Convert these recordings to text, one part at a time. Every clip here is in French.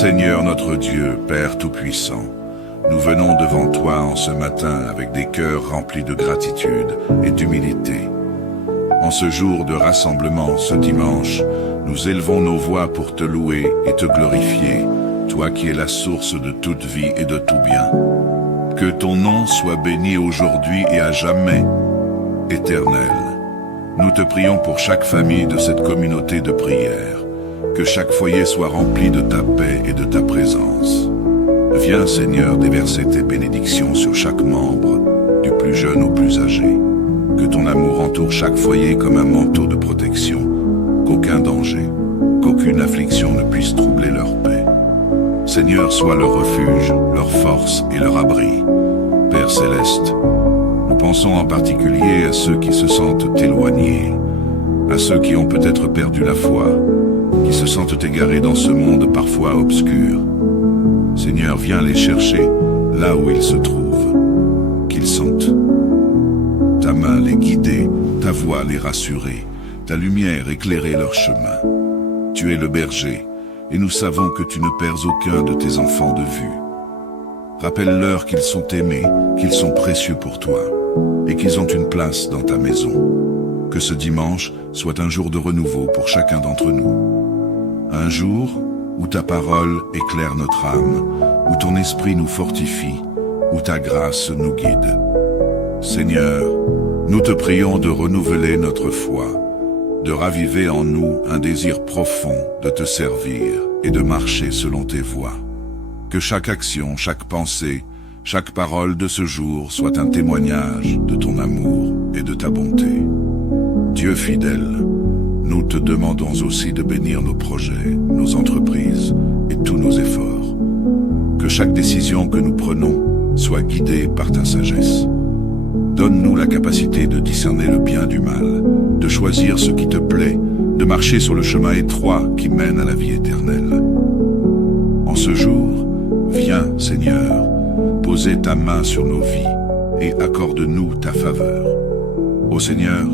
Seigneur notre Dieu, Père Tout-Puissant, nous venons devant toi en ce matin avec des cœurs remplis de gratitude et d'humilité. En ce jour de rassemblement, ce dimanche, nous élevons nos voix pour te louer et te glorifier, toi qui es la source de toute vie et de tout bien. Que ton nom soit béni aujourd'hui et à jamais, Éternel. Nous te prions pour chaque famille de cette communauté de prière, que chaque foyer soit rempli de ta paix et de ta présence. Viens, Seigneur, déverser tes bénédictions sur chaque membre, du plus jeune au plus âgé. Que ton amour entoure chaque foyer comme un manteau de protection, qu'aucun danger, qu'aucune affliction ne puisse troubler leur paix. Seigneur, sois leur refuge, leur force et leur abri. Père céleste, nous pensons en particulier à ceux qui se sentent éloignés, à ceux qui ont peut-être perdu la foi, qui se sentent égarés dans ce monde parfois obscur. Seigneur, viens les chercher là où ils se trouvent, qu'ils sentent ta main les guider, ta voix les rassurer, ta lumière éclairer leur chemin. Tu es le berger, et nous savons que tu ne perds aucun de tes enfants de vue. Rappelle-leur qu'ils sont aimés, qu'ils sont précieux pour toi, et qu'ils ont une place dans ta maison. Que ce dimanche soit un jour de renouveau pour chacun d'entre nous. Un jour où ta parole éclaire notre âme, où ton esprit nous fortifie, où ta grâce nous guide. Seigneur, nous te prions de renouveler notre foi, de raviver en nous un désir profond de te servir et de marcher selon tes voies. Que chaque action, chaque pensée, chaque parole de ce jour soit un témoignage de ton amour et de ta bonté. Dieu fidèle, nous te demandons aussi de bénir nos projets, nos entreprises et tous nos efforts. Que chaque décision que nous prenons soit guidée par ta sagesse. Donne-nous la capacité de discerner le bien du mal, de choisir ce qui te plaît, de marcher sur le chemin étroit qui mène à la vie éternelle. En ce jour, viens, Seigneur, poser ta main sur nos vies et accorde-nous ta faveur. Ô Seigneur,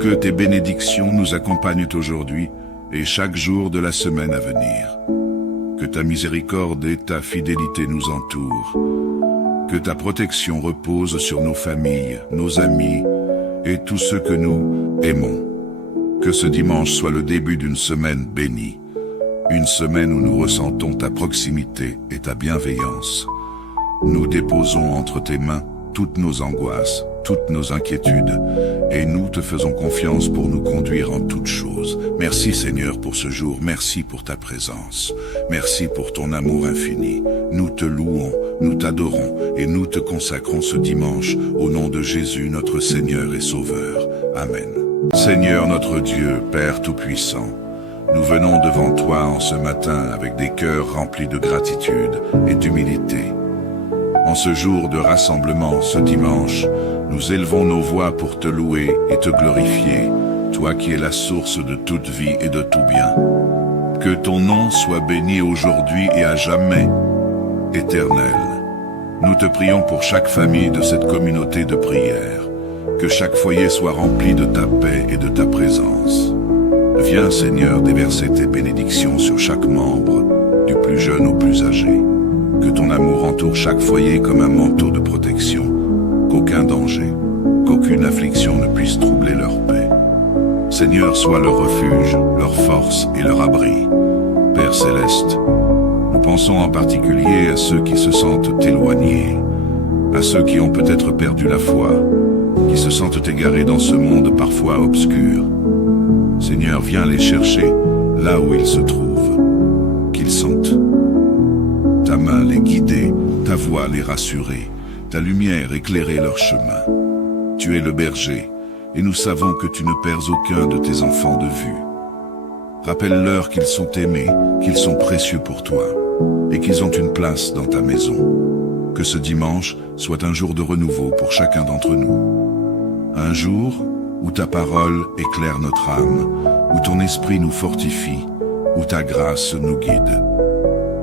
que tes bénédictions nous accompagnent aujourd'hui et chaque jour de la semaine à venir. Que ta miséricorde et ta fidélité nous entourent. Que ta protection repose sur nos familles, nos amis et tous ceux que nous aimons. Que ce dimanche soit le début d'une semaine bénie, une semaine où nous ressentons ta proximité et ta bienveillance. Nous déposons entre tes mains toutes nos angoisses, toutes nos inquiétudes, et nous te faisons confiance pour nous conduire en toutes choses. Merci Seigneur pour ce jour, merci pour ta présence, merci pour ton amour infini. Nous te louons, nous t'adorons et nous te consacrons ce dimanche au nom de Jésus notre Seigneur et Sauveur. Amen. Seigneur notre Dieu, Père Tout-Puissant, nous venons devant toi en ce matin avec des cœurs remplis de gratitude et d'humilité. En ce jour de rassemblement, ce dimanche, nous élevons nos voix pour te louer et te glorifier, toi qui es la source de toute vie et de tout bien. Que ton nom soit béni aujourd'hui et à jamais, Éternel. Nous te prions pour chaque famille de cette communauté de prière, que chaque foyer soit rempli de ta paix et de ta présence. Viens, Seigneur, déverser tes bénédictions sur chaque membre, du plus jeune au plus âgé. Que ton amour entoure chaque foyer comme un manteau de protection, qu'aucun danger, qu'aucune affliction ne puisse troubler leur paix. Seigneur, sois leur refuge, leur force et leur abri. Père céleste, nous pensons en particulier à ceux qui se sentent éloignés, à ceux qui ont peut-être perdu la foi, qui se sentent égarés dans ce monde parfois obscur. Seigneur, viens les chercher là où ils se trouvent, qu'ils sentent ta main les guider, ta voix les rassurer, ta lumière éclairer leur chemin. Tu es le berger, et nous savons que tu ne perds aucun de tes enfants de vue. Rappelle-leur qu'ils sont aimés, qu'ils sont précieux pour toi, et qu'ils ont une place dans ta maison. Que ce dimanche soit un jour de renouveau pour chacun d'entre nous. Un jour où ta parole éclaire notre âme, où ton esprit nous fortifie, où ta grâce nous guide.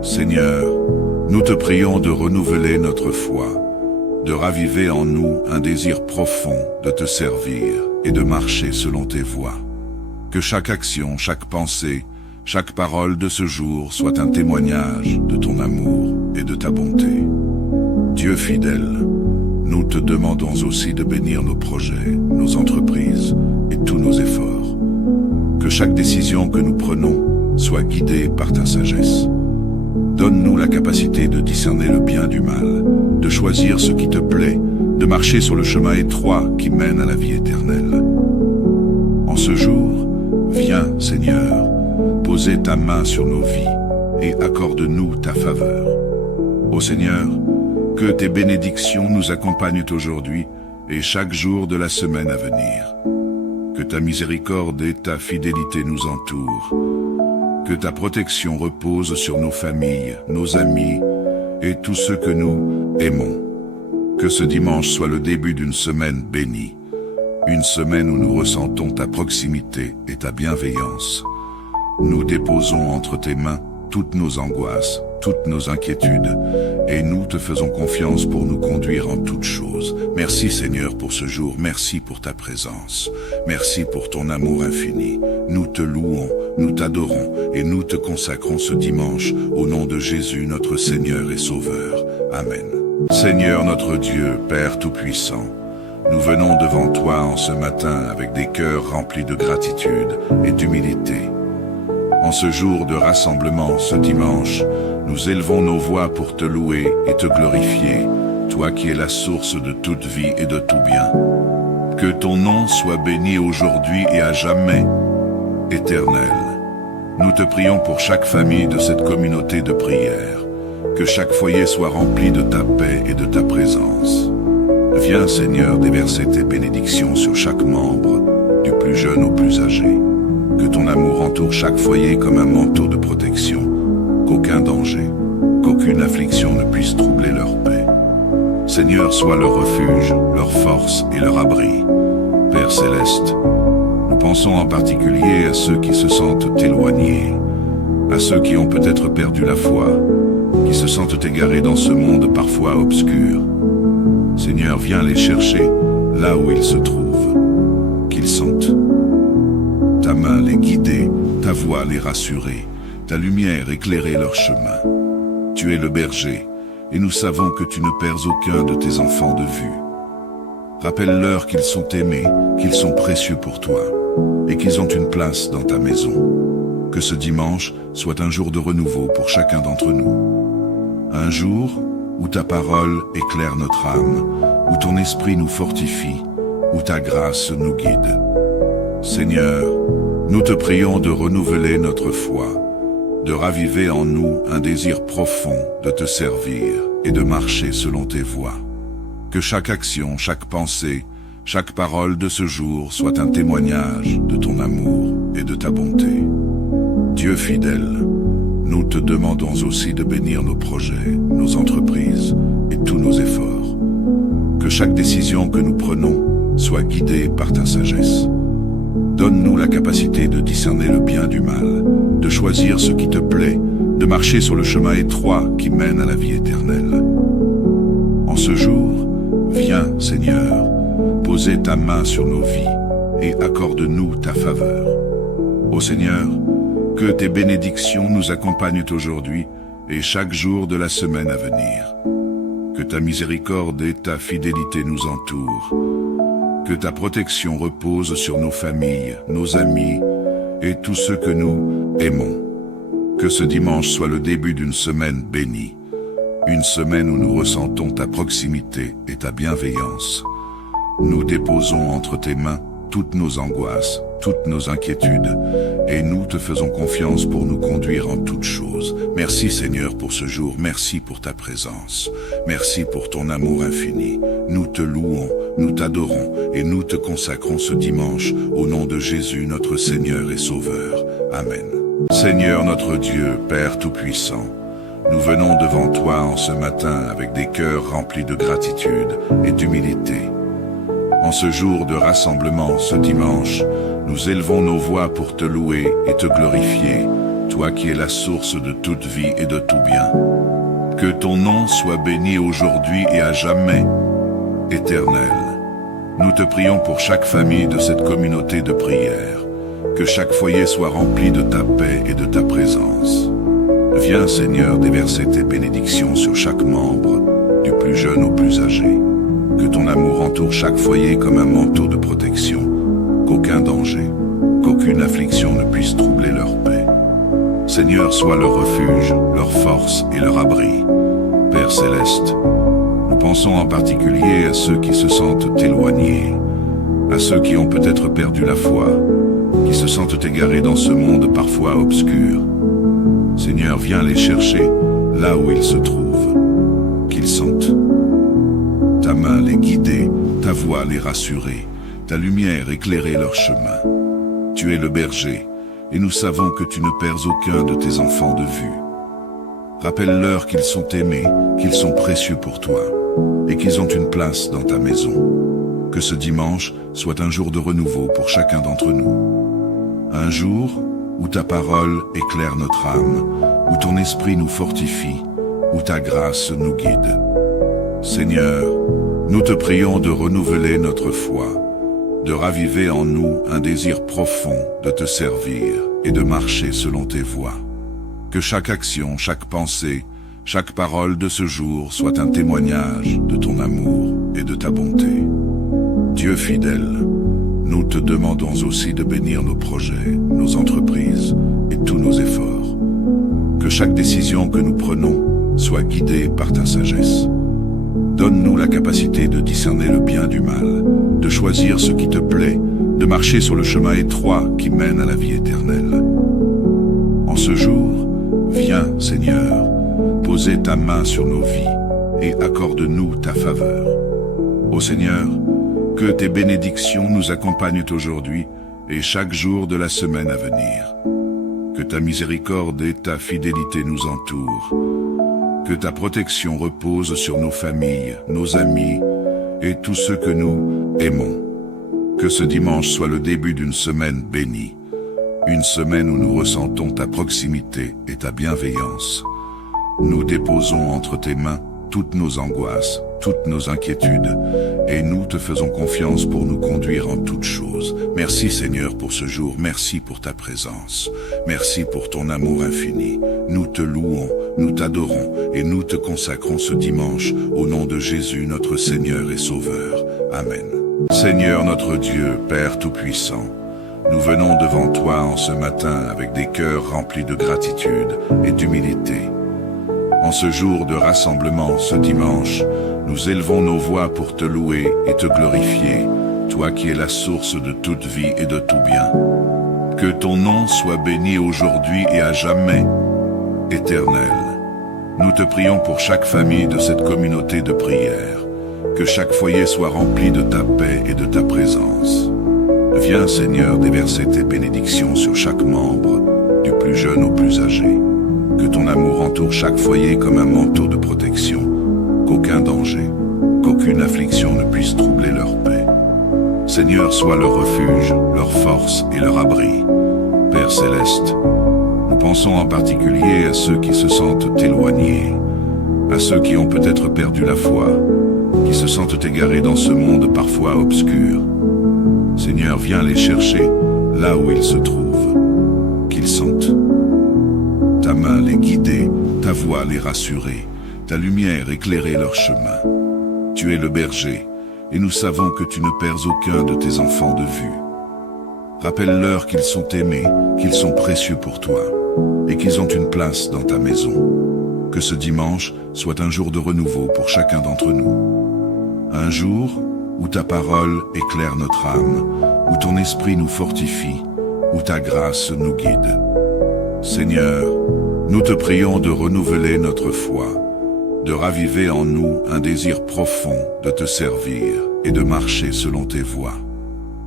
Seigneur, nous te prions de renouveler notre foi, de raviver en nous un désir profond de te servir et de marcher selon tes voies. Que chaque action, chaque pensée, chaque parole de ce jour soit un témoignage de ton amour et de ta bonté. Dieu fidèle, nous te demandons aussi de bénir nos projets, nos entreprises et tous nos efforts. Que chaque décision que nous prenons soit guidée par ta sagesse. Donne-nous la capacité de discerner le bien du mal, de choisir ce qui te plaît, de marcher sur le chemin étroit qui mène à la vie éternelle. En ce jour, viens, Seigneur, poser ta main sur nos vies et accorde-nous ta faveur. Ô Seigneur, que tes bénédictions nous accompagnent aujourd'hui et chaque jour de la semaine à venir. Que ta miséricorde et ta fidélité nous entourent. Que ta protection repose sur nos familles, nos amis et tous ceux que nous aimons. Que ce dimanche soit le début d'une semaine bénie. Une semaine où nous ressentons ta proximité et ta bienveillance. Nous déposons entre tes mains toutes nos angoisses, toutes nos inquiétudes, et nous te faisons confiance pour nous conduire en toutes choses. Merci Seigneur pour ce jour, merci pour ta présence, merci pour ton amour infini. Nous te louons, nous t'adorons, et nous te consacrons ce dimanche, au nom de Jésus notre Seigneur et Sauveur. Amen. Seigneur notre Dieu, Père Tout-Puissant, nous venons devant toi en ce matin avec des cœurs remplis de gratitude et d'humilité. En ce jour de rassemblement, ce dimanche, nous élevons nos voix pour te louer et te glorifier, toi qui es la source de toute vie et de tout bien. Que ton nom soit béni aujourd'hui et à jamais, éternel. Nous te prions pour chaque famille de cette communauté de prière, que chaque foyer soit rempli de ta paix et de ta présence. Viens, Seigneur, déverser tes bénédictions sur chaque membre, du plus jeune au plus âgé. Que ton amour entoure chaque foyer comme un manteau de protection, qu'aucun danger, qu'aucune affliction ne puisse troubler leur paix. Seigneur, sois leur refuge, leur force et leur abri. Père céleste, nous pensons en particulier à ceux qui se sentent éloignés, à ceux qui ont peut-être perdu la foi, qui se sentent égarés dans ce monde parfois obscur. Seigneur, viens les chercher là où ils se trouvent, qu'ils sentent ta main les guider, ta voix les rassurer, ta lumière éclairer leur chemin. Tu es le berger, et nous savons que tu ne perds aucun de tes enfants de vue. Rappelle-leur qu'ils sont aimés, qu'ils sont précieux pour toi, et qu'ils ont une place dans ta maison. Que ce dimanche soit un jour de renouveau pour chacun d'entre nous. Un jour où ta parole éclaire notre âme, où ton esprit nous fortifie, où ta grâce nous guide. Seigneur, nous te prions de renouveler notre foi, de raviver en nous un désir profond de te servir et de marcher selon tes voies. Que chaque action, chaque pensée, chaque parole de ce jour soit un témoignage de ton amour et de ta bonté. Dieu fidèle, nous te demandons aussi de bénir nos projets, nos entreprises et tous nos efforts. Que chaque décision que nous prenons soit guidée par ta sagesse. Donne-nous la capacité de discerner le bien du mal, de choisir ce qui te plaît, de marcher sur le chemin étroit qui mène à la vie éternelle. En ce jour, viens, Seigneur, poser ta main sur nos vies et accorde-nous ta faveur. Ô Seigneur, que tes bénédictions nous accompagnent aujourd'hui et chaque jour de la semaine à venir. Que ta miséricorde et ta fidélité nous entourent. Que ta protection repose sur nos familles, nos amis et tous ceux que nous aimons. Que ce dimanche soit le début d'une semaine bénie. Une semaine où nous ressentons ta proximité et ta bienveillance. Nous déposons entre tes mains toutes nos angoisses, toutes nos inquiétudes, et nous te faisons confiance pour nous conduire en toutes choses. Merci Seigneur pour ce jour, merci pour ta présence, merci pour ton amour infini. Nous te louons, nous t'adorons, et nous te consacrons ce dimanche, au nom de Jésus notre Seigneur et Sauveur. Amen. Seigneur notre Dieu, Père Tout-Puissant, nous venons devant toi en ce matin avec des cœurs remplis de gratitude et d'humilité. En ce jour de rassemblement, ce dimanche, nous élevons nos voix pour te louer et te glorifier, toi qui es la source de toute vie et de tout bien. Que ton nom soit béni aujourd'hui et à jamais, éternel. Nous te prions pour chaque famille de cette communauté de prière, que chaque foyer soit rempli de ta paix et de ta présence. Viens, Seigneur, déverser tes bénédictions sur chaque membre, du plus jeune au plus âgé. Que ton amour entoure chaque foyer comme un manteau de protection, qu'aucun danger, qu'aucune affliction ne puisse troubler leur paix. Seigneur, sois leur refuge, leur force et leur abri. Père céleste, nous pensons en particulier à ceux qui se sentent éloignés, à ceux qui ont peut-être perdu la foi, qui se sentent égarés dans ce monde parfois obscur. Seigneur, viens les chercher là où ils se trouvent, qu'ils sentent ta main les guider, ta voix les rassurer, ta lumière éclairer leur chemin. Tu es le berger, et nous savons que tu ne perds aucun de tes enfants de vue. Rappelle-leur qu'ils sont aimés, qu'ils sont précieux pour toi, et qu'ils ont une place dans ta maison. Que ce dimanche soit un jour de renouveau pour chacun d'entre nous. Un jour où ta parole éclaire notre âme, où ton esprit nous fortifie, où ta grâce nous guide. Seigneur, nous te prions de renouveler notre foi, de raviver en nous un désir profond de te servir et de marcher selon tes voies. Que chaque action, chaque pensée, chaque parole de ce jour soit un témoignage de ton amour et de ta bonté. Dieu fidèle, nous te demandons aussi de bénir nos projets, nos entreprises et tous nos efforts. Que chaque décision que nous prenons soit guidée par ta sagesse. Donne-nous la capacité de discerner le bien du mal, de choisir ce qui te plaît, de marcher sur le chemin étroit qui mène à la vie éternelle. En ce jour, viens, Seigneur, poser ta main sur nos vies et accorde-nous ta faveur. Ô Seigneur, que tes bénédictions nous accompagnent aujourd'hui et chaque jour de la semaine à venir. Que ta miséricorde et ta fidélité nous entourent. Que ta protection repose sur nos familles, nos amis et tous ceux que nous aimons. Que ce dimanche soit le début d'une semaine bénie. Une semaine où nous ressentons ta proximité et ta bienveillance. Nous déposons entre tes mains toutes nos angoisses, toutes nos inquiétudes, et nous te faisons confiance pour nous conduire en toutes choses. Merci Seigneur pour ce jour, merci pour ta présence, merci pour ton amour infini. Nous te louons, nous t'adorons, et nous te consacrons ce dimanche, au nom de Jésus notre Seigneur et Sauveur. Amen. Seigneur notre Dieu, Père Tout-Puissant, nous venons devant toi en ce matin avec des cœurs remplis de gratitude et d'humilité. En ce jour de rassemblement, ce dimanche, nous élevons nos voix pour te louer et te glorifier, toi qui es la source de toute vie et de tout bien. Que ton nom soit béni aujourd'hui et à jamais, éternel. Nous te prions pour chaque famille de cette communauté de prière, que chaque foyer soit rempli de ta paix et de ta présence. Viens, Seigneur, déverser tes bénédictions sur chaque membre, du plus jeune au plus âgé. Que ton amour entoure chaque foyer comme un manteau de protection, qu'aucun danger, qu'aucune affliction ne puisse troubler leur paix. Seigneur, sois leur refuge, leur force et leur abri. Père céleste, nous pensons en particulier à ceux qui se sentent éloignés, à ceux qui ont peut-être perdu la foi, qui se sentent égarés dans ce monde parfois obscur. Seigneur, viens les chercher là où ils se trouvent, qu'ils sentent ta main les guider, ta voix les rassurer, ta lumière éclairer leur chemin. Tu es le berger, et nous savons que tu ne perds aucun de tes enfants de vue. Rappelle-leur qu'ils sont aimés, qu'ils sont précieux pour toi, et qu'ils ont une place dans ta maison. Que ce dimanche soit un jour de renouveau pour chacun d'entre nous. Un jour où ta parole éclaire notre âme, où ton esprit nous fortifie, où ta grâce nous guide. Seigneur, nous te prions de renouveler notre foi, de raviver en nous un désir profond de te servir et de marcher selon tes voies.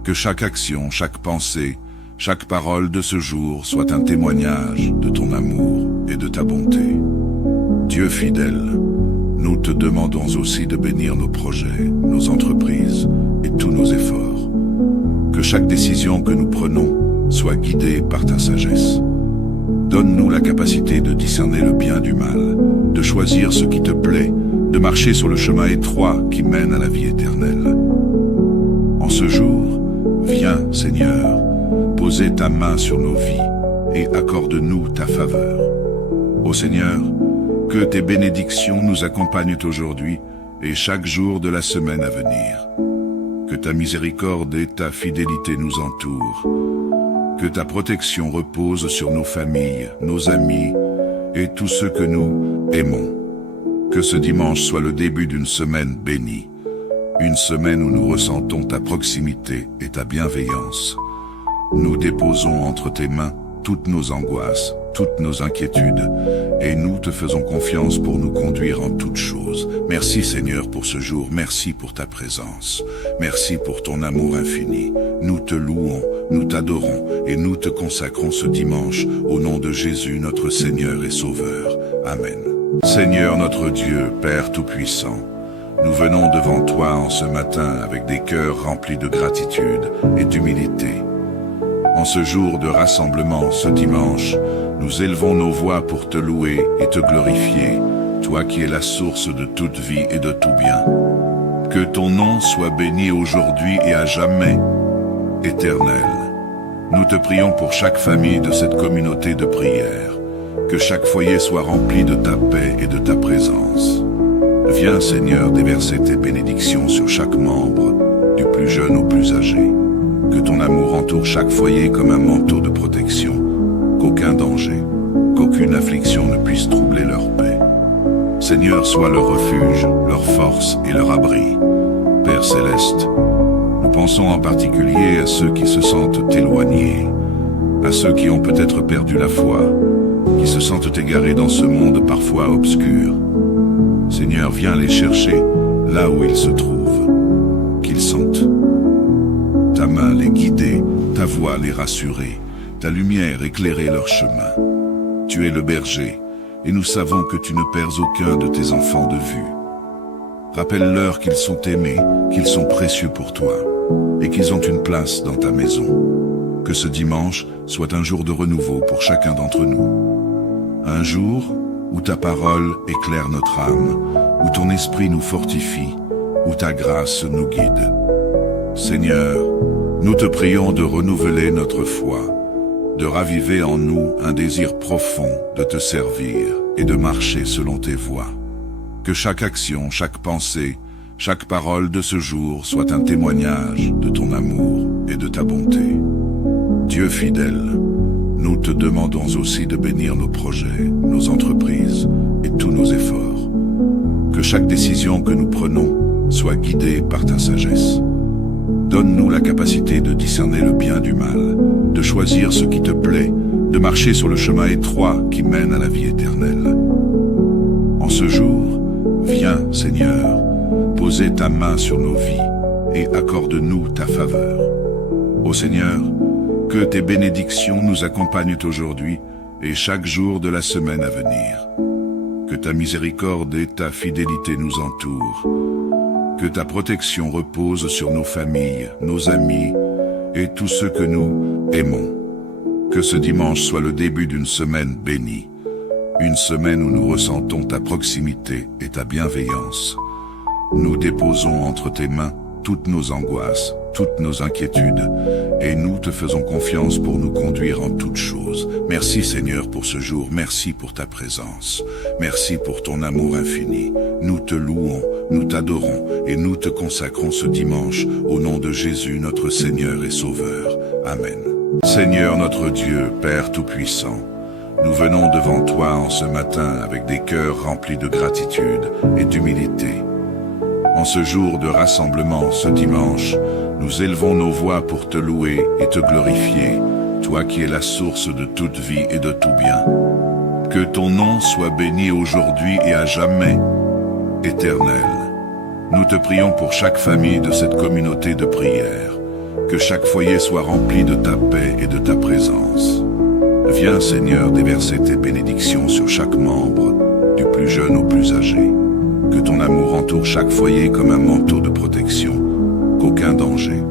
Que chaque action, chaque pensée, chaque parole de ce jour soit un témoignage de ton amour et de ta bonté. Dieu fidèle, nous te demandons aussi de bénir nos projets, nos entreprises et tous nos efforts. Que chaque décision que nous prenons soit guidée par ta sagesse. Donne-nous la capacité de discerner le bien du mal, de choisir ce qui te plaît, de marcher sur le chemin étroit qui mène à la vie éternelle. En ce jour, viens, Seigneur, poser poser ta main sur nos vies et accorde-nous ta faveur. Ô Seigneur, que tes bénédictions nous accompagnent aujourd'hui et chaque jour de la semaine à venir. Que ta miséricorde et ta fidélité nous entourent. Que ta protection repose sur nos familles, nos amis et tous ceux que nous aimons. Que ce dimanche soit le début d'une semaine bénie. Une semaine où nous ressentons ta proximité et ta bienveillance. Nous déposons entre tes mains toutes nos angoisses, toutes nos inquiétudes, et nous te faisons confiance pour nous conduire en toutes choses. Merci Seigneur pour ce jour, merci pour ta présence, merci pour ton amour infini. Nous te louons, nous t'adorons, et nous te consacrons ce dimanche, au nom de Jésus notre Seigneur et Sauveur. Amen. Seigneur notre Dieu, Père Tout-Puissant, nous venons devant toi en ce matin avec des cœurs remplis de gratitude et d'humilité. En ce jour de rassemblement, ce dimanche, nous élevons nos voix pour te louer et te glorifier, toi qui es la source de toute vie et de tout bien. Que ton nom soit béni aujourd'hui et à jamais, éternel. Nous te prions pour chaque famille de cette communauté de prière, que chaque foyer soit rempli de ta paix et de ta présence. Viens Seigneur déverser tes bénédictions sur chaque membre, du plus jeune au plus âgé. Que ton amour entoure chaque foyer comme un manteau de protection, qu'aucun danger, qu'aucune affliction ne puisse troubler leur paix. Seigneur, sois leur refuge, leur force et leur abri. Père Céleste, nous pensons en particulier à ceux qui se sentent éloignés, à ceux qui ont peut-être perdu la foi, qui se sentent égarés dans ce monde parfois obscur. Seigneur, viens les chercher là où ils se trouvent, qu'ils sentent ta main les guider, ta voix les rassurer, ta lumière éclairer leur chemin. Tu es le berger, et nous savons que tu ne perds aucun de tes enfants de vue. Rappelle-leur qu'ils sont aimés, qu'ils sont précieux pour toi, et qu'ils ont une place dans ta maison. Que ce dimanche soit un jour de renouveau pour chacun d'entre nous. Un jour où ta parole éclaire notre âme, où ton esprit nous fortifie, où ta grâce nous guide. Seigneur, nous te prions de renouveler notre foi, de raviver en nous un désir profond de te servir et de marcher selon tes voies. Que chaque action, chaque pensée, chaque parole de ce jour soit un témoignage de ton amour et de ta bonté. Dieu fidèle, nous te demandons aussi de bénir nos projets, nos entreprises et tous nos efforts. Que chaque décision que nous prenons soit guidée par ta sagesse. Donne-nous la capacité de discerner le bien du mal, de choisir ce qui te plaît, de marcher sur le chemin étroit qui mène à la vie éternelle. En ce jour, viens, Seigneur, poser ta main sur nos vies et accorde-nous ta faveur. Ô Seigneur, que tes bénédictions nous accompagnent aujourd'hui et chaque jour de la semaine à venir. Que ta miséricorde et ta fidélité nous entourent. Que ta protection repose sur nos familles, nos amis et tous ceux que nous aimons. Que ce dimanche soit le début d'une semaine bénie. Une semaine où nous ressentons ta proximité et ta bienveillance. Nous déposons entre tes mains toutes nos angoisses, toutes nos inquiétudes, et nous te faisons confiance pour nous conduire en toutes choses. Merci Seigneur pour ce jour, merci pour ta présence, merci pour ton amour infini. Nous te louons, nous t'adorons, et nous te consacrons ce dimanche, au nom de Jésus notre Seigneur et Sauveur. Amen. Seigneur notre Dieu, Père Tout-Puissant, nous venons devant toi en ce matin avec des cœurs remplis de gratitude et d'humilité. En ce jour de rassemblement, ce dimanche, nous élevons nos voix pour te louer et te glorifier, toi qui es la source de toute vie et de tout bien. Que ton nom soit béni aujourd'hui et à jamais, éternel. Nous te prions pour chaque famille de cette communauté de prière, que chaque foyer soit rempli de ta paix et de ta présence. Viens Seigneur déverser tes bénédictions sur chaque membre, du plus jeune au plus âgé. Que ton amour entoure chaque foyer comme un manteau de protection, qu'aucun danger,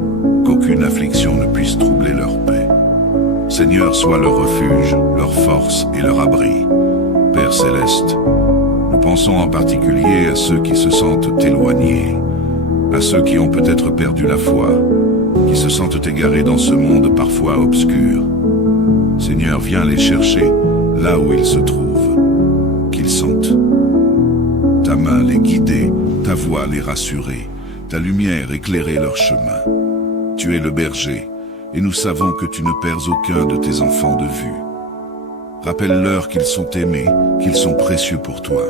qu'aucune affliction ne puisse troubler leur paix. Seigneur, sois leur refuge, leur force et leur abri. Père Céleste, nous pensons en particulier à ceux qui se sentent éloignés, à ceux qui ont peut-être perdu la foi, qui se sentent égarés dans ce monde parfois obscur. Seigneur, viens les chercher là où ils se trouvent, qu'ils sentent ta main les guider, ta voix les rassurer, ta lumière éclairer leur chemin. Tu es le berger, et nous savons que tu ne perds aucun de tes enfants de vue. Rappelle-leur qu'ils sont aimés, qu'ils sont précieux pour toi,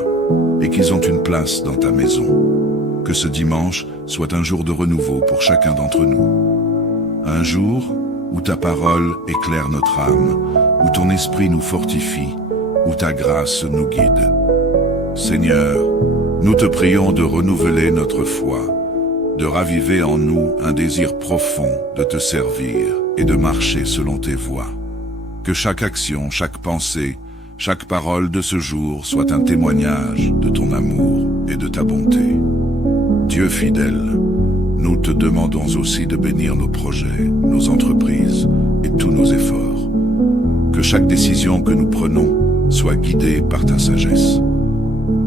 et qu'ils ont une place dans ta maison. Que ce dimanche soit un jour de renouveau pour chacun d'entre nous. Un jour où ta parole éclaire notre âme, où ton esprit nous fortifie, où ta grâce nous guide. Seigneur, nous te prions de renouveler notre foi, de raviver en nous un désir profond de te servir et de marcher selon tes voies. Que chaque action, chaque pensée, chaque parole de ce jour soit un témoignage de ton amour et de ta bonté. Dieu fidèle, nous te demandons aussi de bénir nos projets, nos entreprises et tous nos efforts. Que chaque décision que nous prenons soit guidée par ta sagesse.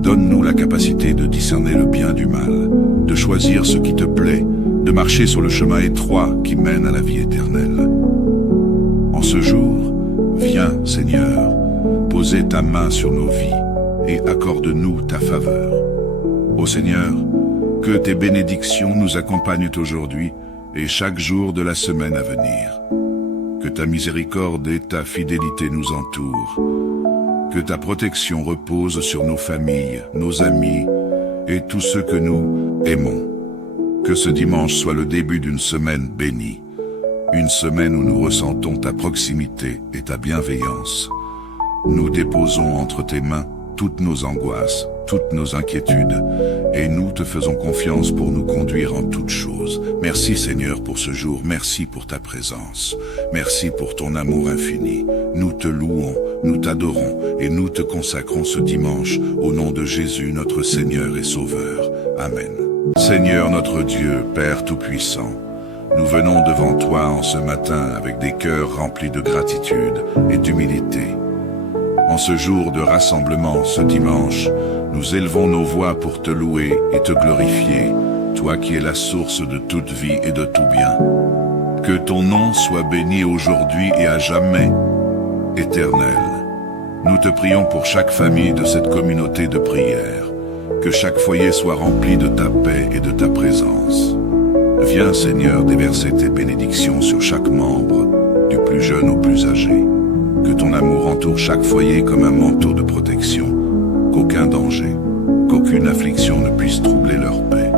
Donne-nous la capacité de discerner le bien du mal, de choisir ce qui te plaît, de marcher sur le chemin étroit qui mène à la vie éternelle. En ce jour, viens, Seigneur, poser ta main sur nos vies et accorde-nous ta faveur. Ô Seigneur, que tes bénédictions nous accompagnent aujourd'hui et chaque jour de la semaine à venir. Que ta miséricorde et ta fidélité nous entourent. Que ta protection repose sur nos familles, nos amis et tous ceux que nous aimons. Que ce dimanche soit le début d'une semaine bénie. Une semaine où nous ressentons ta proximité et ta bienveillance. Nous déposons entre tes mains toutes nos angoisses, toutes nos inquiétudes, et nous te faisons confiance pour nous conduire en toutes choses. Merci Seigneur pour ce jour, merci pour ta présence, merci pour ton amour infini. Nous te louons, nous t'adorons, et nous te consacrons ce dimanche, au nom de Jésus notre Seigneur et Sauveur. Amen. Seigneur notre Dieu, Père Tout-Puissant, nous venons devant toi en ce matin avec des cœurs remplis de gratitude et d'humilité. En ce jour de rassemblement, ce dimanche, nous élevons nos voix pour te louer et te glorifier, toi qui es la source de toute vie et de tout bien. Que ton nom soit béni aujourd'hui et à jamais, éternel. Nous te prions pour chaque famille de cette communauté de prière, que chaque foyer soit rempli de ta paix et de ta présence. Viens, Seigneur, déverser tes bénédictions sur chaque membre, du plus jeune au plus âgé. Que ton amour entoure chaque foyer comme un manteau de protection, qu'aucun danger, qu'aucune affliction ne puisse troubler leur paix.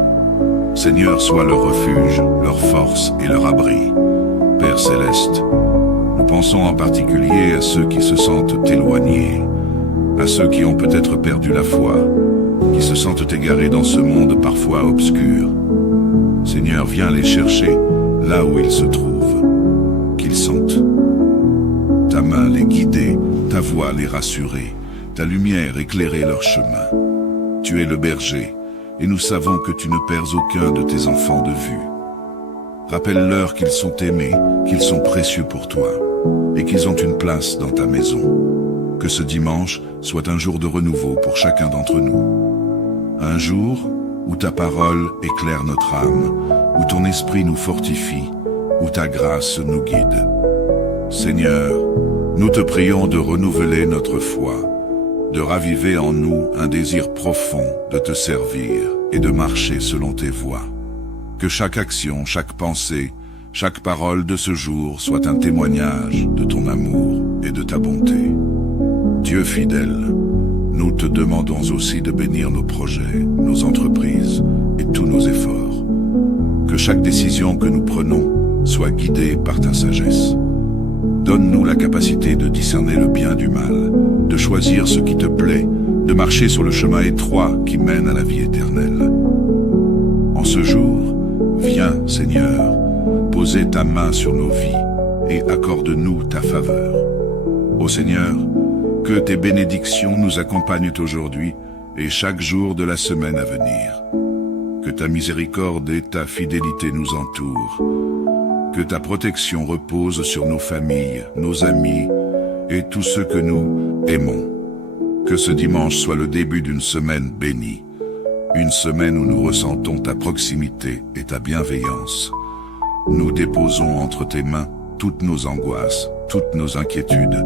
Seigneur, sois leur refuge, leur force et leur abri. Père céleste, nous pensons en particulier à ceux qui se sentent éloignés, à ceux qui ont peut-être perdu la foi, qui se sentent égarés dans ce monde parfois obscur. Seigneur, viens les chercher là où ils se trouvent, qu'ils sentent ta main les guider, ta voix les rassurer, ta lumière éclairer leur chemin. Tu es le berger, et nous savons que tu ne perds aucun de tes enfants de vue. Rappelle-leur qu'ils sont aimés, qu'ils sont précieux pour toi, et qu'ils ont une place dans ta maison. Que ce dimanche soit un jour de renouveau pour chacun d'entre nous. Un jour où ta parole éclaire notre âme, où ton esprit nous fortifie, où ta grâce nous guide. Seigneur, nous te prions de renouveler notre foi, de raviver en nous un désir profond de te servir et de marcher selon tes voies. Que chaque action, chaque pensée, chaque parole de ce jour soit un témoignage de ton amour et de ta bonté. Dieu fidèle, nous te demandons aussi de bénir nos projets, nos entreprises et tous nos efforts. Que chaque décision que nous prenons soit guidée par ta sagesse. Donne-nous la capacité de discerner le bien du mal, de choisir ce qui te plaît, de marcher sur le chemin étroit qui mène à la vie éternelle. En ce jour, viens, Seigneur, poser ta main sur nos vies et accorde-nous ta faveur. Ô Seigneur, que tes bénédictions nous accompagnent aujourd'hui et chaque jour de la semaine à venir. Que ta miséricorde et ta fidélité nous entourent. Que ta protection repose sur nos familles, nos amis et tous ceux que nous aimons. Que ce dimanche soit le début d'une semaine bénie. Une semaine où nous ressentons ta proximité et ta bienveillance. Nous déposons entre tes mains toutes nos angoisses, toutes nos inquiétudes,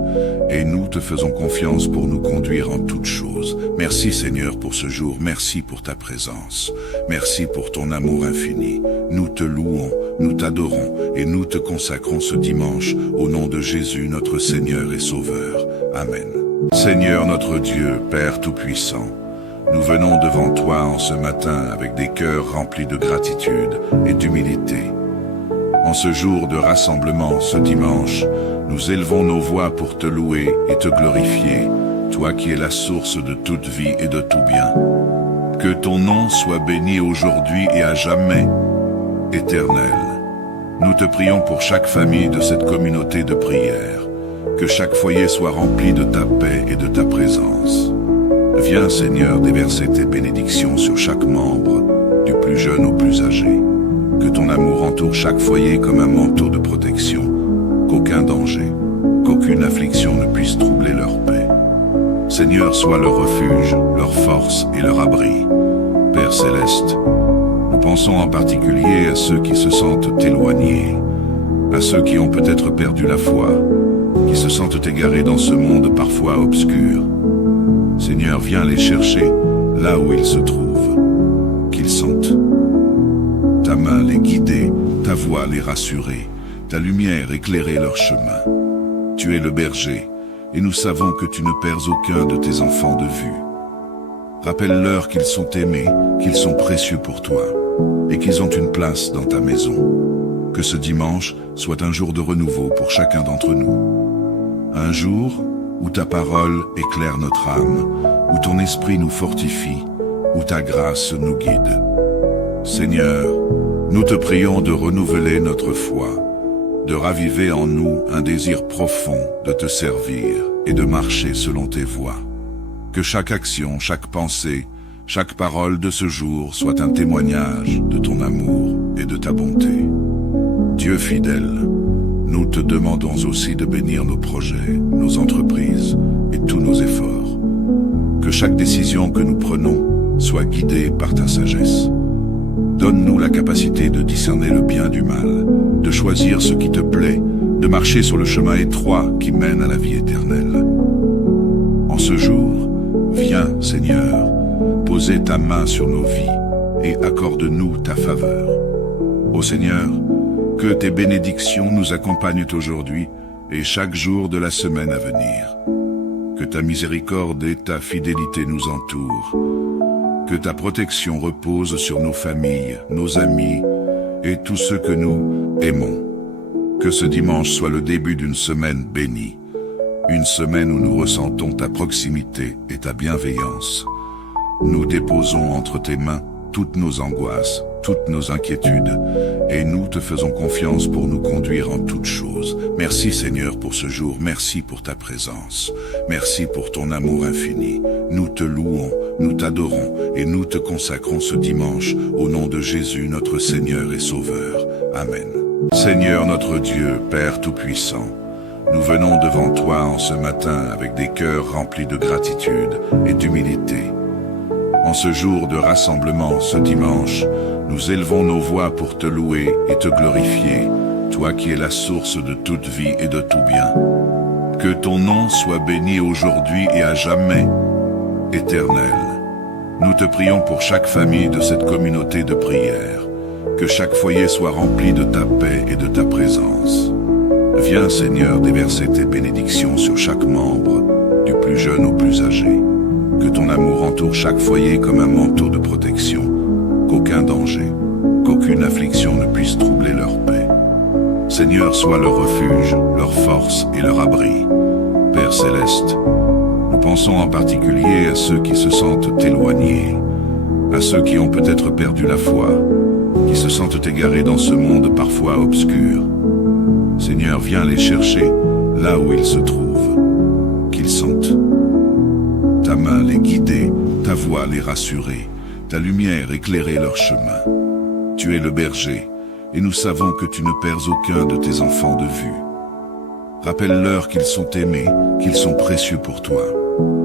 et nous te faisons confiance pour nous conduire en toutes choses. Merci Seigneur pour ce jour, merci pour ta présence, merci pour ton amour infini. Nous te louons, nous t'adorons, et nous te consacrons ce dimanche, au nom de Jésus notre Seigneur et Sauveur. Amen. Seigneur notre Dieu, Père Tout-Puissant, nous venons devant toi en ce matin avec des cœurs remplis de gratitude et d'humilité. En ce jour de rassemblement, ce dimanche, nous élevons nos voix pour te louer et te glorifier, toi qui es la source de toute vie et de tout bien. Que ton nom soit béni aujourd'hui et à jamais, éternel. Nous te prions pour chaque famille de cette communauté de prière, que chaque foyer soit rempli de ta paix et de ta présence. Viens Seigneur déverser tes bénédictions sur chaque membre, du plus jeune au plus âgé. Que ton amour entoure chaque foyer comme un manteau de protection, qu'aucun danger, qu'aucune affliction ne puisse troubler leur paix. Seigneur, sois leur refuge, leur force et leur abri. Père Céleste, nous pensons en particulier à ceux qui se sentent éloignés, à ceux qui ont peut-être perdu la foi, qui se sentent égarés dans ce monde parfois obscur. Seigneur, viens les chercher là où ils se trouvent, qu'ils sentent ta main les guider, ta voix les rassurer, ta lumière éclairer leur chemin. Tu es le berger, et nous savons que tu ne perds aucun de tes enfants de vue. Rappelle-leur qu'ils sont aimés, qu'ils sont précieux pour toi, et qu'ils ont une place dans ta maison. Que ce dimanche soit un jour de renouveau pour chacun d'entre nous. Un jour où ta parole éclaire notre âme, où ton esprit nous fortifie, où ta grâce nous guide. Seigneur, nous te prions de renouveler notre foi, de raviver en nous un désir profond de te servir et de marcher selon tes voies. Que chaque action, chaque pensée, chaque parole de ce jour soit un témoignage de ton amour et de ta bonté. Dieu fidèle, nous te demandons aussi de bénir nos projets, nos entreprises et tous nos efforts. Que chaque décision que nous prenons soit guidée par ta sagesse. Donne-nous la capacité de discerner le bien du mal, de choisir ce qui te plaît, de marcher sur le chemin étroit qui mène à la vie éternelle. En ce jour, viens, Seigneur, poser ta main sur nos vies et accorde-nous ta faveur. Ô Seigneur, que tes bénédictions nous accompagnent aujourd'hui et chaque jour de la semaine à venir. Que ta miséricorde et ta fidélité nous entourent. Que ta protection repose sur nos familles, nos amis et tous ceux que nous aimons. Que ce dimanche soit le début d'une semaine bénie, une semaine où nous ressentons ta proximité et ta bienveillance. Nous déposons entre tes mains toutes nos angoisses, toutes nos inquiétudes, et nous te faisons confiance pour nous conduire en toutes choses. Merci Seigneur pour ce jour, merci pour ta présence, merci pour ton amour infini. Nous te louons, nous t'adorons, et nous te consacrons ce dimanche, au nom de Jésus notre Seigneur et Sauveur. Amen. Seigneur notre Dieu, Père Tout-Puissant, nous venons devant toi en ce matin avec des cœurs remplis de gratitude et d'humilité. En ce jour de rassemblement, ce dimanche, nous élevons nos voix pour te louer et te glorifier, toi qui es la source de toute vie et de tout bien. Que ton nom soit béni aujourd'hui et à jamais, éternel. Nous te prions pour chaque famille de cette communauté de prière, que chaque foyer soit rempli de ta paix et de ta présence. Viens Seigneur déverser tes bénédictions sur chaque membre, du plus jeune au plus âgé. Que ton amour entoure chaque foyer comme un manteau de protection, qu'aucun danger, qu'aucune affliction ne puisse troubler leur paix. Seigneur, sois leur refuge, leur force et leur abri. Père Céleste, nous pensons en particulier à ceux qui se sentent éloignés, à ceux qui ont peut-être perdu la foi, qui se sentent égarés dans ce monde parfois obscur. Seigneur, viens les chercher là où ils se trouvent, qu'ils sentent ta main les guider, ta voix les rassurer, ta lumière éclairer leur chemin. Tu es le berger, et nous savons que tu ne perds aucun de tes enfants de vue. Rappelle-leur qu'ils sont aimés, qu'ils sont précieux pour toi,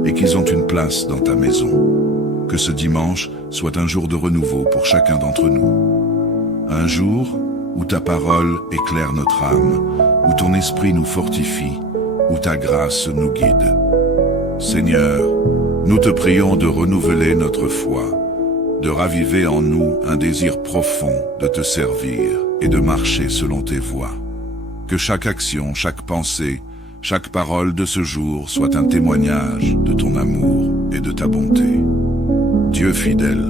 et qu'ils ont une place dans ta maison. Que ce dimanche soit un jour de renouveau pour chacun d'entre nous. Un jour où ta parole éclaire notre âme, où ton esprit nous fortifie, où ta grâce nous guide. Seigneur, nous te prions de renouveler notre foi, de raviver en nous un désir profond de te servir et de marcher selon tes voies. Que chaque action, chaque pensée, chaque parole de ce jour soit un témoignage de ton amour et de ta bonté. Dieu fidèle,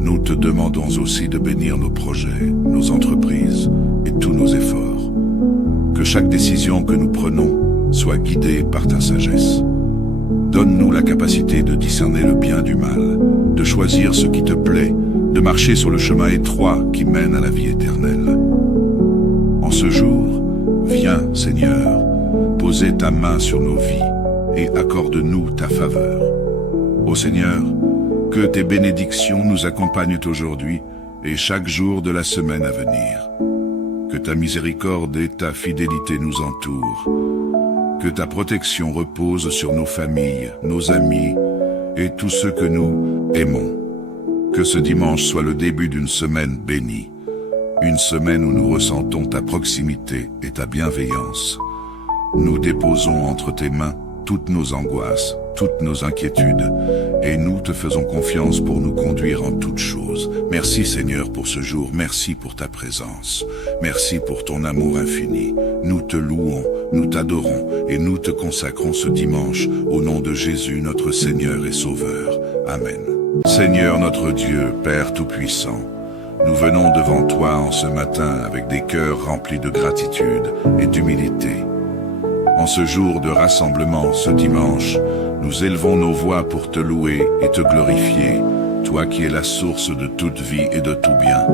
nous te demandons aussi de bénir nos projets, nos entreprises et tous nos efforts. Que chaque décision que nous prenons soit guidée par ta sagesse. Donne-nous la capacité de discerner le bien du mal, de choisir ce qui te plaît, de marcher sur le chemin étroit qui mène à la vie éternelle. En ce jour, viens, Seigneur, poser ta main sur nos vies et accorde-nous ta faveur. Ô Seigneur, que tes bénédictions nous accompagnent aujourd'hui et chaque jour de la semaine à venir. Que ta miséricorde et ta fidélité nous entourent. Que ta protection repose sur nos familles, nos amis et tous ceux que nous aimons. Que ce dimanche soit le début d'une semaine bénie. Une semaine où nous ressentons ta proximité et ta bienveillance. Nous déposons entre tes mains toutes nos angoisses, toutes nos inquiétudes, et nous te faisons confiance pour nous conduire en toutes choses. Merci Seigneur pour ce jour, merci pour ta présence, merci pour ton amour infini. Nous te louons, nous t'adorons, et nous te consacrons ce dimanche, au nom de Jésus notre Seigneur et Sauveur. Amen. Seigneur notre Dieu, Père Tout-Puissant, nous venons devant toi en ce matin avec des cœurs remplis de gratitude et d'humilité. En ce jour de rassemblement, ce dimanche, nous élevons nos voix pour te louer et te glorifier, toi qui es la source de toute vie et de tout bien.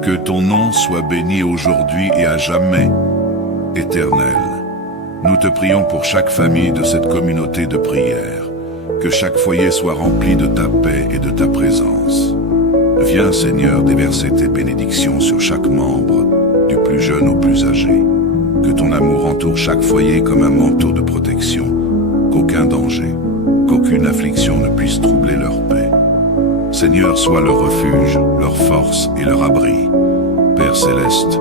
Que ton nom soit béni aujourd'hui et à jamais, éternel. Nous te prions pour chaque famille de cette communauté de prière, que chaque foyer soit rempli de ta paix et de ta présence. Viens, Seigneur, déverser tes bénédictions sur chaque membre, du plus jeune au plus âgé. Que ton amour entoure chaque foyer comme un manteau de protection, qu'aucun danger, qu'aucune affliction ne puisse troubler leur paix. Seigneur, sois leur refuge, leur force et leur abri. Père céleste,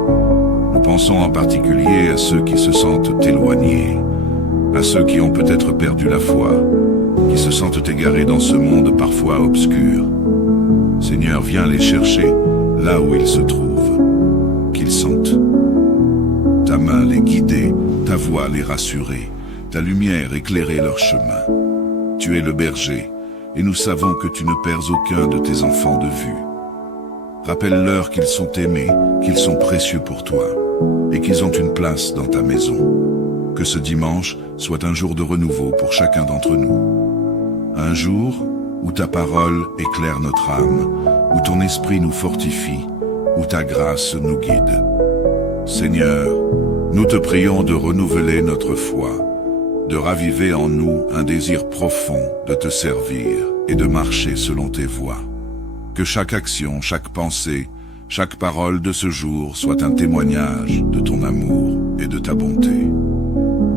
nous pensons en particulier à ceux qui se sentent éloignés, à ceux qui ont peut-être perdu la foi, qui se sentent égarés dans ce monde parfois obscur. Seigneur, viens les chercher là où ils se trouvent, qu'ils sentent ta main les guider, ta voix les rassurer, ta lumière éclairer leur chemin. Tu es le berger, et nous savons que tu ne perds aucun de tes enfants de vue. Rappelle-leur qu'ils sont aimés, qu'ils sont précieux pour toi, et qu'ils ont une place dans ta maison. Que ce dimanche soit un jour de renouveau pour chacun d'entre nous. Un jour où ta parole éclaire notre âme, où ton esprit nous fortifie, où ta grâce nous guide. Seigneur, nous te prions de renouveler notre foi, de raviver en nous un désir profond de te servir et de marcher selon tes voies. Que chaque action, chaque pensée, chaque parole de ce jour soit un témoignage de ton amour et de ta bonté.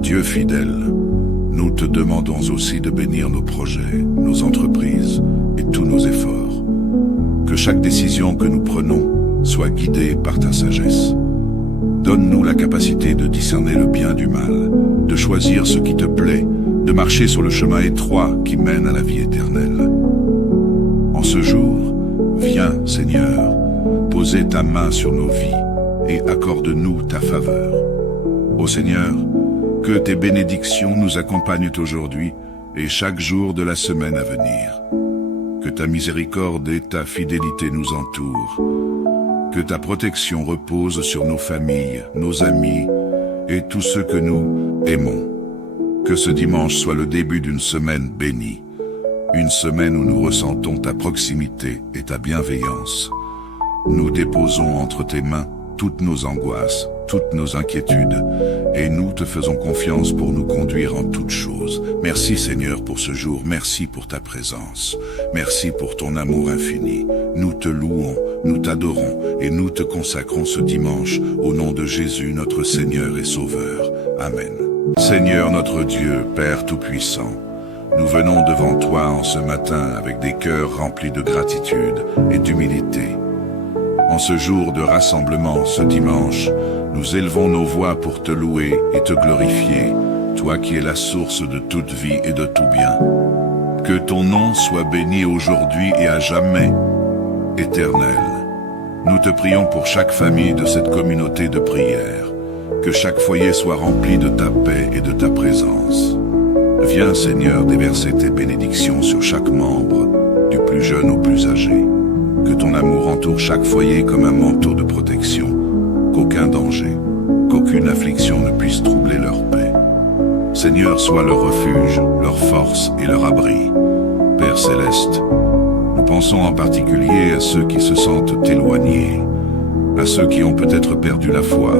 Dieu fidèle, nous te demandons aussi de bénir nos projets, nos entreprises et tous nos efforts. Que chaque décision que nous prenons soit guidée par ta sagesse. Donne-nous la capacité de discerner le bien du mal, de choisir ce qui te plaît, de marcher sur le chemin étroit qui mène à la vie éternelle. En ce jour, viens, Seigneur, poser ta main sur nos vies et accorde-nous ta faveur. Ô Seigneur, que tes bénédictions nous accompagnent aujourd'hui et chaque jour de la semaine à venir. Que ta miséricorde et ta fidélité nous entourent. Que ta protection repose sur nos familles, nos amis et tous ceux que nous aimons. Que ce dimanche soit le début d'une semaine bénie. Une semaine où nous ressentons ta proximité et ta bienveillance. Nous déposons entre tes mains toutes nos angoisses, toutes nos inquiétudes, et nous te faisons confiance pour nous conduire en toutes choses. Merci Seigneur pour ce jour, merci pour ta présence, merci pour ton amour infini. Nous te louons, nous t'adorons, et nous te consacrons ce dimanche, au nom de Jésus notre Seigneur et Sauveur. Amen. Seigneur notre Dieu, Père Tout-Puissant, nous venons devant toi en ce matin avec des cœurs remplis de gratitude et d'humilité. En ce jour de rassemblement, ce dimanche, nous élevons nos voix pour te louer et te glorifier, toi qui es la source de toute vie et de tout bien. Que ton nom soit béni aujourd'hui et à jamais, Éternel. Nous te prions pour chaque famille de cette communauté de prière, que chaque foyer soit rempli de ta paix et de ta présence. Viens, Seigneur, déverser tes bénédictions sur chaque membre, du plus jeune au plus âgé. Que ton amour entoure chaque foyer comme un manteau de protection, qu'aucun danger, qu'aucune affliction ne puisse troubler leur paix. Seigneur, sois leur refuge, leur force et leur abri. Père céleste, nous pensons en particulier à ceux qui se sentent éloignés, à ceux qui ont peut-être perdu la foi,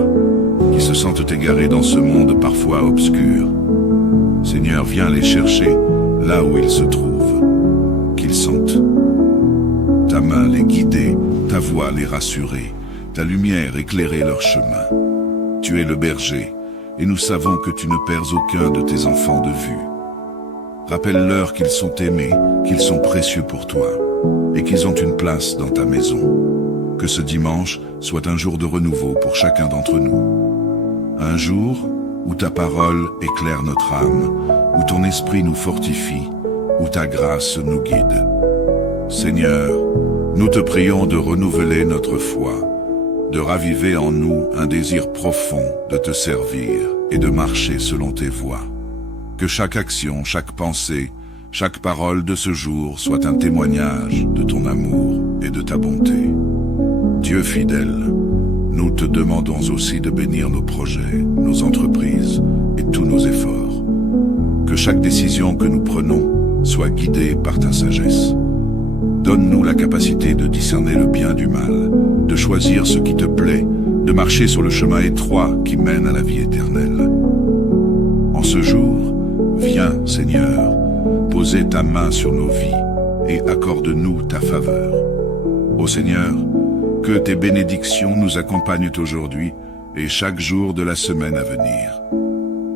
qui se sentent égarés dans ce monde parfois obscur. Seigneur, viens les chercher là où ils se trouvent, qu'ils sentent ta main les guider, ta voix les rassurer, ta lumière éclairer leur chemin. Tu es le berger, et nous savons que tu ne perds aucun de tes enfants de vue. Rappelle-leur qu'ils sont aimés, qu'ils sont précieux pour toi, et qu'ils ont une place dans ta maison. Que ce dimanche soit un jour de renouveau pour chacun d'entre nous. Un jour où ta parole éclaire notre âme, où ton esprit nous fortifie, où ta grâce nous guide. Seigneur, nous te prions de renouveler notre foi, de raviver en nous un désir profond de te servir et de marcher selon tes voies. Que chaque action, chaque pensée, chaque parole de ce jour soit un témoignage de ton amour et de ta bonté. Dieu fidèle, nous te demandons aussi de bénir nos projets, nos entreprises et tous nos efforts. Que chaque décision que nous prenons soit guidée par ta sagesse. Donne-nous la capacité de discerner le bien du mal, de choisir ce qui te plaît, de marcher sur le chemin étroit qui mène à la vie éternelle. En ce jour, viens, Seigneur, poser ta main sur nos vies et accorde-nous ta faveur. Ô Seigneur, que tes bénédictions nous accompagnent aujourd'hui et chaque jour de la semaine à venir.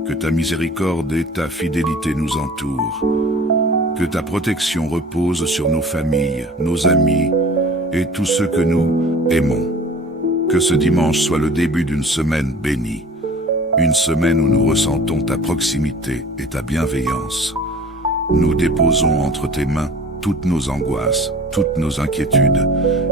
Que ta miséricorde et ta fidélité nous entourent. Que ta protection repose sur nos familles, nos amis et tous ceux que nous aimons. Que ce dimanche soit le début d'une semaine bénie, une semaine où nous ressentons ta proximité et ta bienveillance. Nous déposons entre tes mains toutes nos angoisses, toutes nos inquiétudes,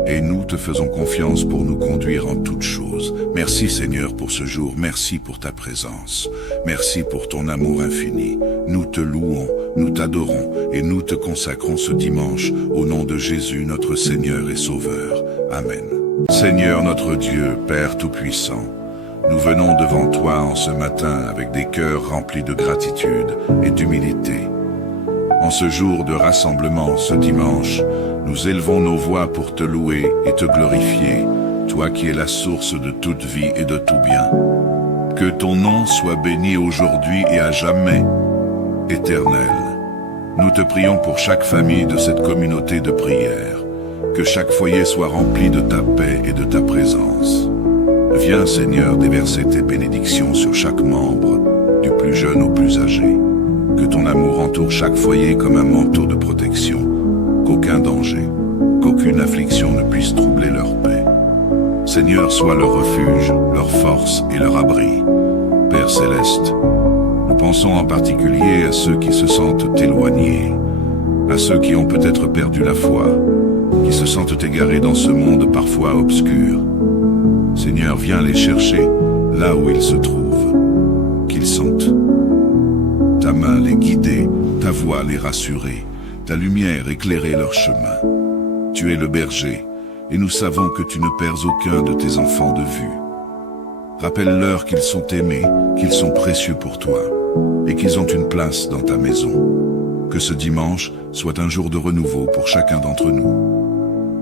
et nous te faisons confiance pour nous conduire en toutes choses. Merci Seigneur pour ce jour, merci pour ta présence, merci pour ton amour infini. Nous te louons, nous t'adorons et nous te consacrons ce dimanche au nom de Jésus notre Seigneur et Sauveur. Amen. Seigneur notre Dieu, Père Tout-Puissant, nous venons devant toi en ce matin avec des cœurs remplis de gratitude et d'humilité. En ce jour de rassemblement, ce dimanche, nous élevons nos voix pour te louer et te glorifier, toi qui es la source de toute vie et de tout bien. Que ton nom soit béni aujourd'hui et à jamais, Éternel. Nous te prions pour chaque famille de cette communauté de prière, que chaque foyer soit rempli de ta paix et de ta présence. Viens, Seigneur, déverser tes bénédictions sur chaque membre, du plus jeune au plus âgé. Que ton amour entoure chaque foyer comme un manteau de protection, qu'aucun danger, qu'aucune affliction ne puisse troubler leur paix. Seigneur, sois leur refuge, leur force et leur abri. Père céleste, nous pensons en particulier à ceux qui se sentent éloignés, à ceux qui ont peut-être perdu la foi, qui se sentent égarés dans ce monde parfois obscur. Seigneur, viens les chercher là où ils se trouvent, qu'ils sentent ta main les guider, ta voix les rassurer, ta lumière éclairer leur chemin. Tu es le berger, et nous savons que tu ne perds aucun de tes enfants de vue. Rappelle-leur qu'ils sont aimés, qu'ils sont précieux pour toi, et qu'ils ont une place dans ta maison. Que ce dimanche soit un jour de renouveau pour chacun d'entre nous.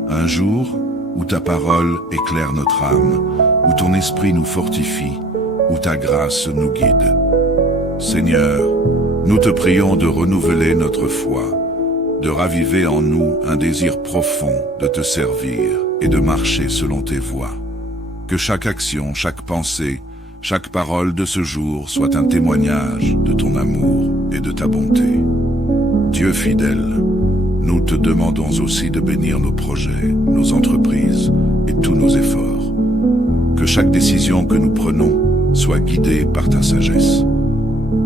Un jour où ta parole éclaire notre âme, où ton esprit nous fortifie, où ta grâce nous guide. Seigneur, nous te prions de renouveler notre foi, de raviver en nous un désir profond de te servir et de marcher selon tes voies. Que chaque action, chaque pensée, chaque parole de ce jour soit un témoignage de ton amour et de ta bonté. Dieu fidèle, nous te demandons aussi de bénir nos projets, nos entreprises et tous nos efforts. Que chaque décision que nous prenons soit guidée par ta sagesse.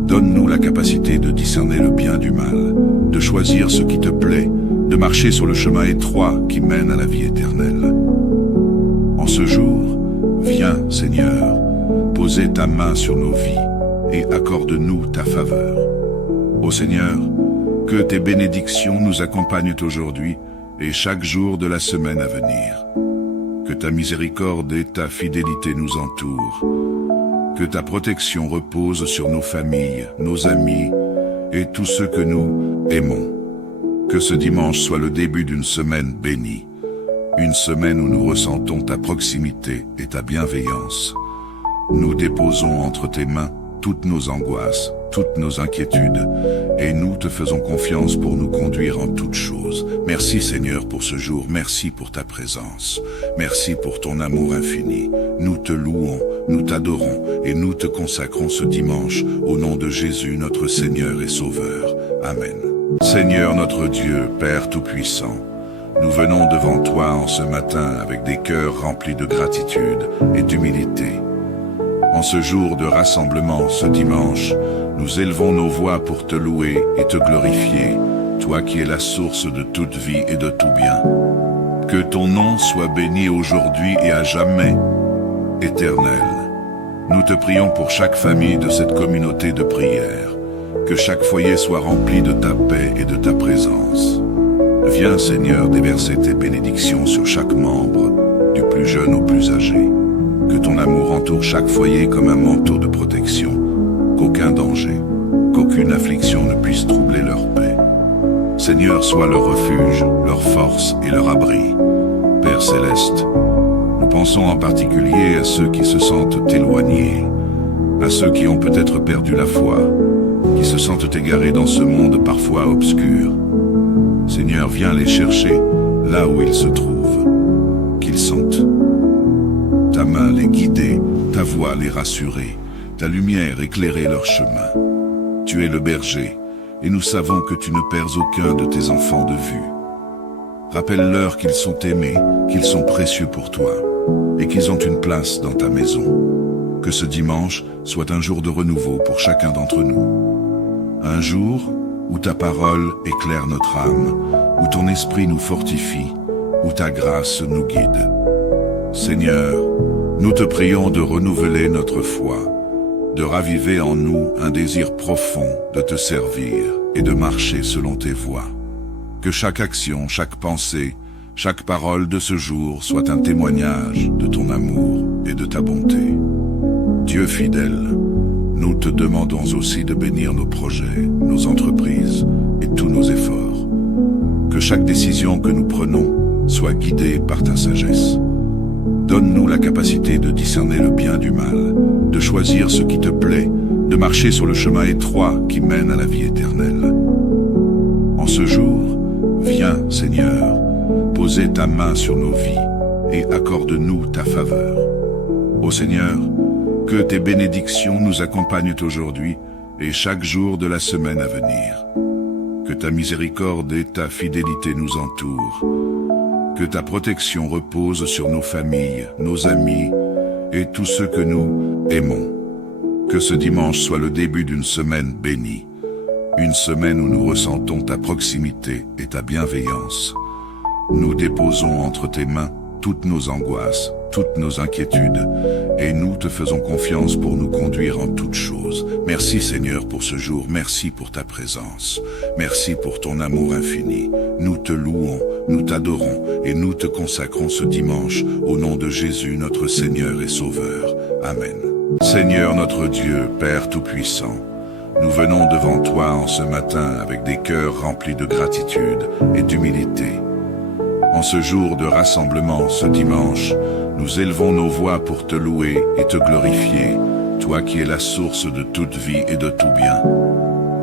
Donne-nous la capacité de discerner le bien du mal, de choisir ce qui te plaît, de marcher sur le chemin étroit qui mène à la vie éternelle. En ce jour, viens, Seigneur, poser ta main sur nos vies et accorde-nous ta faveur. Ô Seigneur, que tes bénédictions nous accompagnent aujourd'hui et chaque jour de la semaine à venir. Que ta miséricorde et ta fidélité nous entourent. Que ta protection repose sur nos familles, nos amis et tous ceux que nous aimons. Que ce dimanche soit le début d'une semaine bénie. Une semaine où nous ressentons ta proximité et ta bienveillance. Nous déposons entre tes mains toutes nos angoisses, toutes nos inquiétudes, et nous te faisons confiance pour nous conduire en toutes choses. Merci Seigneur pour ce jour, merci pour ta présence, merci pour ton amour infini. Nous te louons, nous t'adorons, et nous te consacrons ce dimanche, au nom de Jésus notre Seigneur et Sauveur. Amen. Seigneur notre Dieu, Père Tout-Puissant, nous venons devant toi en ce matin avec des cœurs remplis de gratitude et d'humilité. En ce jour de rassemblement, ce dimanche, nous élevons nos voix pour te louer et te glorifier, toi qui es la source de toute vie et de tout bien. Que ton nom soit béni aujourd'hui et à jamais, éternel. Nous te prions pour chaque famille de cette communauté de prière, que chaque foyer soit rempli de ta paix et de ta présence. Viens Seigneur déverser tes bénédictions sur chaque membre, du plus jeune au plus âgé. Que ton amour entoure chaque foyer comme un manteau de protection, qu'aucun danger, qu'aucune affliction ne puisse troubler leur paix. Seigneur, sois leur refuge, leur force et leur abri. Père Céleste, nous pensons en particulier à ceux qui se sentent éloignés, à ceux qui ont peut-être perdu la foi, qui se sentent égarés dans ce monde parfois obscur. Seigneur, viens les chercher là où ils se trouvent, qu'ils sentent ta main les guider, ta voix les rassurer, ta lumière éclairer leur chemin. Tu es le berger, et nous savons que tu ne perds aucun de tes enfants de vue. Rappelle-leur qu'ils sont aimés, qu'ils sont précieux pour toi, et qu'ils ont une place dans ta maison. Que ce dimanche soit un jour de renouveau pour chacun d'entre nous. Un jour où ta parole éclaire notre âme, où ton esprit nous fortifie, où ta grâce nous guide. Seigneur, nous te prions de renouveler notre foi, de raviver en nous un désir profond de te servir et de marcher selon tes voies. Que chaque action, chaque pensée, chaque parole de ce jour soit un témoignage de ton amour et de ta bonté. Dieu fidèle, nous te demandons aussi de bénir nos projets, nos entreprises et tous nos efforts. Que chaque décision que nous prenons soit guidée par ta sagesse. Donne-nous la capacité de discerner le bien du mal, de choisir ce qui te plaît, de marcher sur le chemin étroit qui mène à la vie éternelle. En ce jour, viens, Seigneur, poser ta main sur nos vies et accorde-nous ta faveur. Ô Seigneur, que tes bénédictions nous accompagnent aujourd'hui et chaque jour de la semaine à venir. Que ta miséricorde et ta fidélité nous entourent. Que ta protection repose sur nos familles, nos amis et tous ceux que nous aimons. Que ce dimanche soit le début d'une semaine bénie. Une semaine où nous ressentons ta proximité et ta bienveillance. Nous déposons entre tes mains toutes nos angoisses, toutes nos inquiétudes, et nous te faisons confiance pour nous conduire en toutes choses. Merci Seigneur pour ce jour, merci pour ta présence, merci pour ton amour infini. Nous te louons, nous t'adorons, et nous te consacrons ce dimanche, au nom de Jésus notre Seigneur et Sauveur. Amen. Seigneur notre Dieu, Père Tout-Puissant, nous venons devant toi en ce matin avec des cœurs remplis de gratitude et d'humilité. En ce jour de rassemblement, ce dimanche, nous élevons nos voix pour te louer et te glorifier, toi qui es la source de toute vie et de tout bien.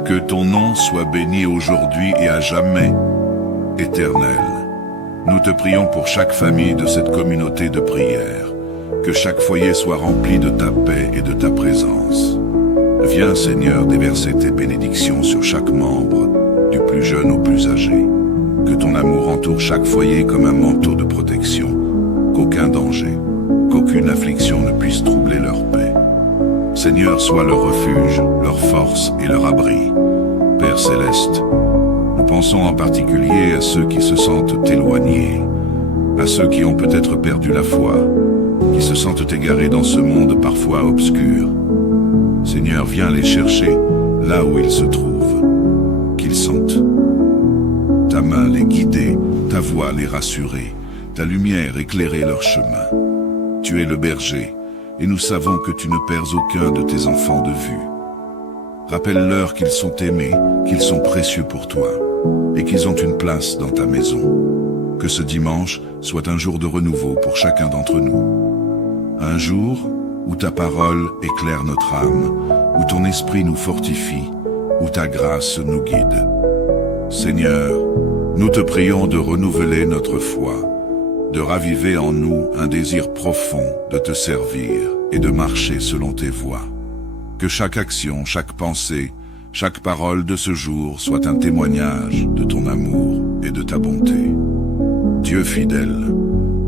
Que ton nom soit béni aujourd'hui et à jamais, éternel. Nous te prions pour chaque famille de cette communauté de prière, que chaque foyer soit rempli de ta paix et de ta présence. Viens Seigneur déverser tes bénédictions sur chaque membre, du plus jeune au plus âgé. Que ton amour entoure chaque foyer comme un manteau de protection, qu'aucun danger, qu'aucune affliction ne puisse troubler leur paix. Seigneur, sois leur refuge, leur force et leur abri. Père céleste, nous pensons en particulier à ceux qui se sentent éloignés, à ceux qui ont peut-être perdu la foi, qui se sentent égarés dans ce monde parfois obscur. Seigneur, viens les chercher là où ils se trouvent, qu'ils sentent ta main les guider, ta voix les rassurer, ta lumière éclairer leur chemin. Tu es le berger, et nous savons que tu ne perds aucun de tes enfants de vue. Rappelle-leur qu'ils sont aimés, qu'ils sont précieux pour toi, et qu'ils ont une place dans ta maison. Que ce dimanche soit un jour de renouveau pour chacun d'entre nous. Un jour où ta parole éclaire notre âme, où ton esprit nous fortifie, où ta grâce nous guide. Seigneur, nous te prions de renouveler notre foi, de raviver en nous un désir profond de te servir et de marcher selon tes voies. Que chaque action, chaque pensée, chaque parole de ce jour soit un témoignage de ton amour et de ta bonté. Dieu fidèle,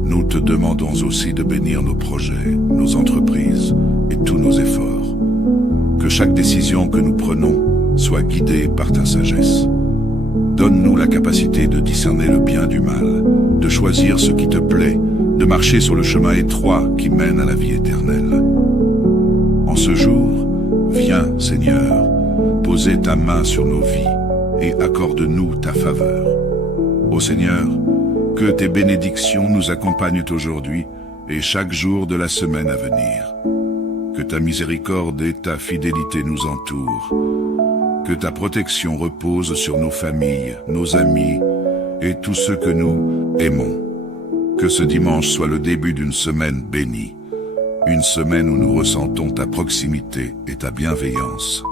nous te demandons aussi de bénir nos projets, nos entreprises et tous nos efforts. Que chaque décision que nous prenons soit guidée par ta sagesse. Donne-nous la capacité de discerner le bien du mal, de choisir ce qui te plaît, de marcher sur le chemin étroit qui mène à la vie éternelle. En ce jour, viens, Seigneur, poser ta main sur nos vies et accorde-nous ta faveur. Ô Seigneur, que tes bénédictions nous accompagnent aujourd'hui et chaque jour de la semaine à venir. Que ta miséricorde et ta fidélité nous entourent. Que ta protection repose sur nos familles, nos amis et tous ceux que nous aimons. Que ce dimanche soit le début d'une semaine bénie. Une semaine où nous ressentons ta proximité et ta bienveillance.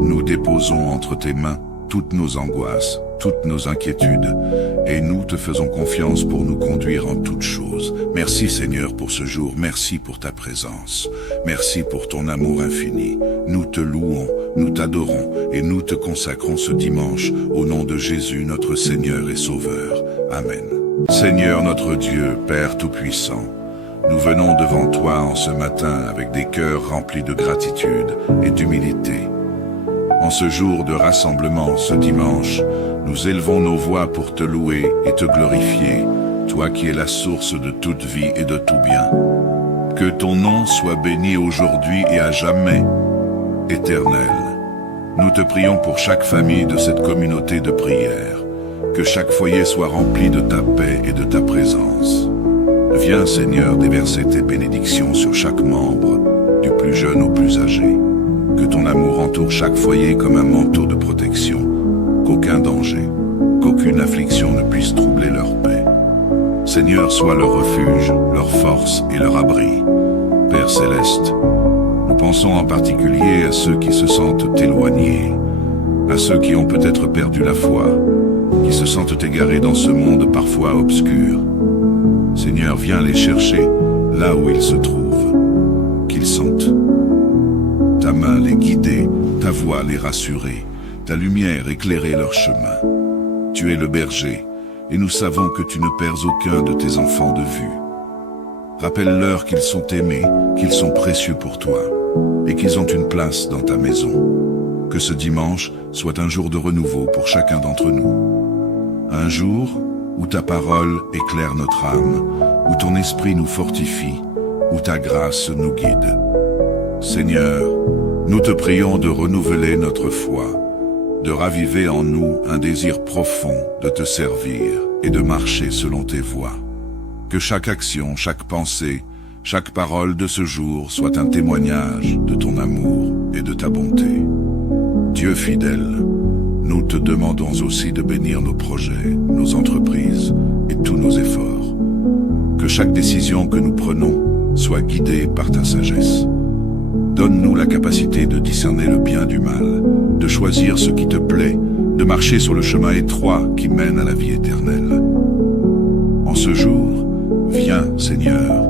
Nous déposons entre tes mains toutes nos angoisses, toutes nos inquiétudes, et nous te faisons confiance pour nous conduire en toutes choses. Merci Seigneur pour ce jour, merci pour ta présence, merci pour ton amour infini. Nous te louons, nous t'adorons et nous te consacrons ce dimanche au nom de Jésus notre Seigneur et Sauveur. Amen. Seigneur notre Dieu, Père Tout-Puissant, nous venons devant toi en ce matin avec des cœurs remplis de gratitude et d'humilité. En ce jour de rassemblement, ce dimanche, nous élevons nos voix pour te louer et te glorifier, toi qui es la source de toute vie et de tout bien. Que ton nom soit béni aujourd'hui et à jamais, éternel. Nous te prions pour chaque famille de cette communauté de prière, que chaque foyer soit rempli de ta paix et de ta présence. Viens, Seigneur, déverser tes bénédictions sur chaque membre, du plus jeune au plus âgé. Que ton amour entoure chaque foyer comme un manteau de protection, qu'aucun danger, qu'aucune affliction ne puisse troubler leur paix. Seigneur, sois leur refuge, leur force et leur abri. Père céleste, nous pensons en particulier à ceux qui se sentent éloignés, à ceux qui ont peut-être perdu la foi, qui se sentent égarés dans ce monde parfois obscur. Seigneur, viens les chercher là où ils se trouvent, qu'ils sentent ta main les guider, ta voix les rassurer, ta lumière éclairer leur chemin. Tu es le berger, et nous savons que tu ne perds aucun de tes enfants de vue. Rappelle-leur qu'ils sont aimés, qu'ils sont précieux pour toi, et qu'ils ont une place dans ta maison. Que ce dimanche soit un jour de renouveau pour chacun d'entre nous. Un jour où ta parole éclaire notre âme, où ton esprit nous fortifie, où ta grâce nous guide. Seigneur, nous te prions de renouveler notre foi, de raviver en nous un désir profond de te servir et de marcher selon tes voies. Que chaque action, chaque pensée, chaque parole de ce jour soit un témoignage de ton amour et de ta bonté. Dieu fidèle, nous te demandons aussi de bénir nos projets, nos entreprises et tous nos efforts. Que chaque décision que nous prenons soit guidée par ta sagesse. Donne-nous la capacité de discerner le bien du mal, de choisir ce qui te plaît, de marcher sur le chemin étroit qui mène à la vie éternelle. En ce jour, viens, Seigneur,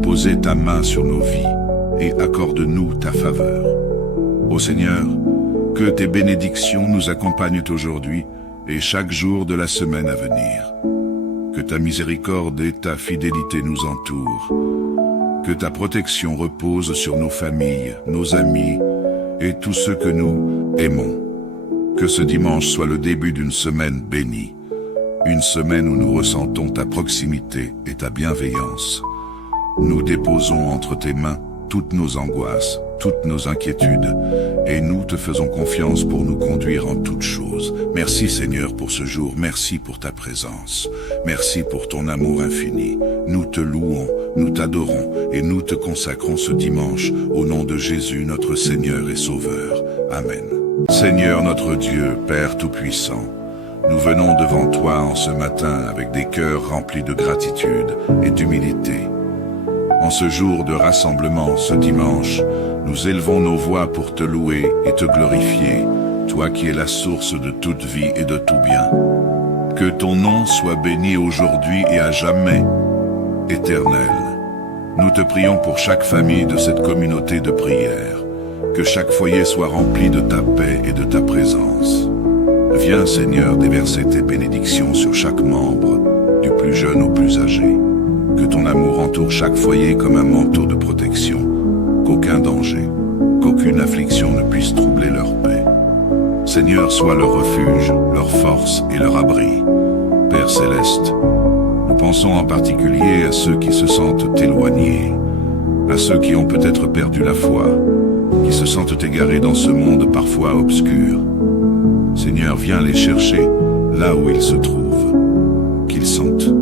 poser ta main sur nos vies et accorde-nous ta faveur. Ô Seigneur, que tes bénédictions nous accompagnent aujourd'hui et chaque jour de la semaine à venir. Que ta miséricorde et ta fidélité nous entourent. Que ta protection repose sur nos familles, nos amis et tous ceux que nous aimons. Que ce dimanche soit le début d'une semaine bénie. Une semaine où nous ressentons ta proximité et ta bienveillance. Nous déposons entre tes mains toutes nos angoisses, toutes nos inquiétudes, et nous te faisons confiance pour nous conduire en toutes choses. Merci Seigneur pour ce jour, merci pour ta présence, merci pour ton amour infini. Nous te louons, nous t'adorons, et nous te consacrons ce dimanche, au nom de Jésus notre Seigneur et Sauveur. Amen. Seigneur notre Dieu, Père Tout-Puissant, nous venons devant toi en ce matin avec des cœurs remplis de gratitude et d'humilité. En ce jour de rassemblement, ce dimanche, nous élevons nos voix pour te louer et te glorifier, toi qui es la source de toute vie et de tout bien. Que ton nom soit béni aujourd'hui et à jamais, Éternel. Nous te prions pour chaque famille de cette communauté de prière, que chaque foyer soit rempli de ta paix et de ta présence. Viens, Seigneur, déverser tes bénédictions sur chaque membre, du plus jeune au plus âgé. Que ton amour entoure chaque foyer comme un manteau de protection, qu'aucun danger, qu'aucune affliction ne puisse troubler leur paix. Seigneur, sois leur refuge, leur force et leur abri. Père Céleste, nous pensons en particulier à ceux qui se sentent éloignés, à ceux qui ont peut-être perdu la foi, qui se sentent égarés dans ce monde parfois obscur. Seigneur, viens les chercher là où ils se trouvent, qu'ils sentent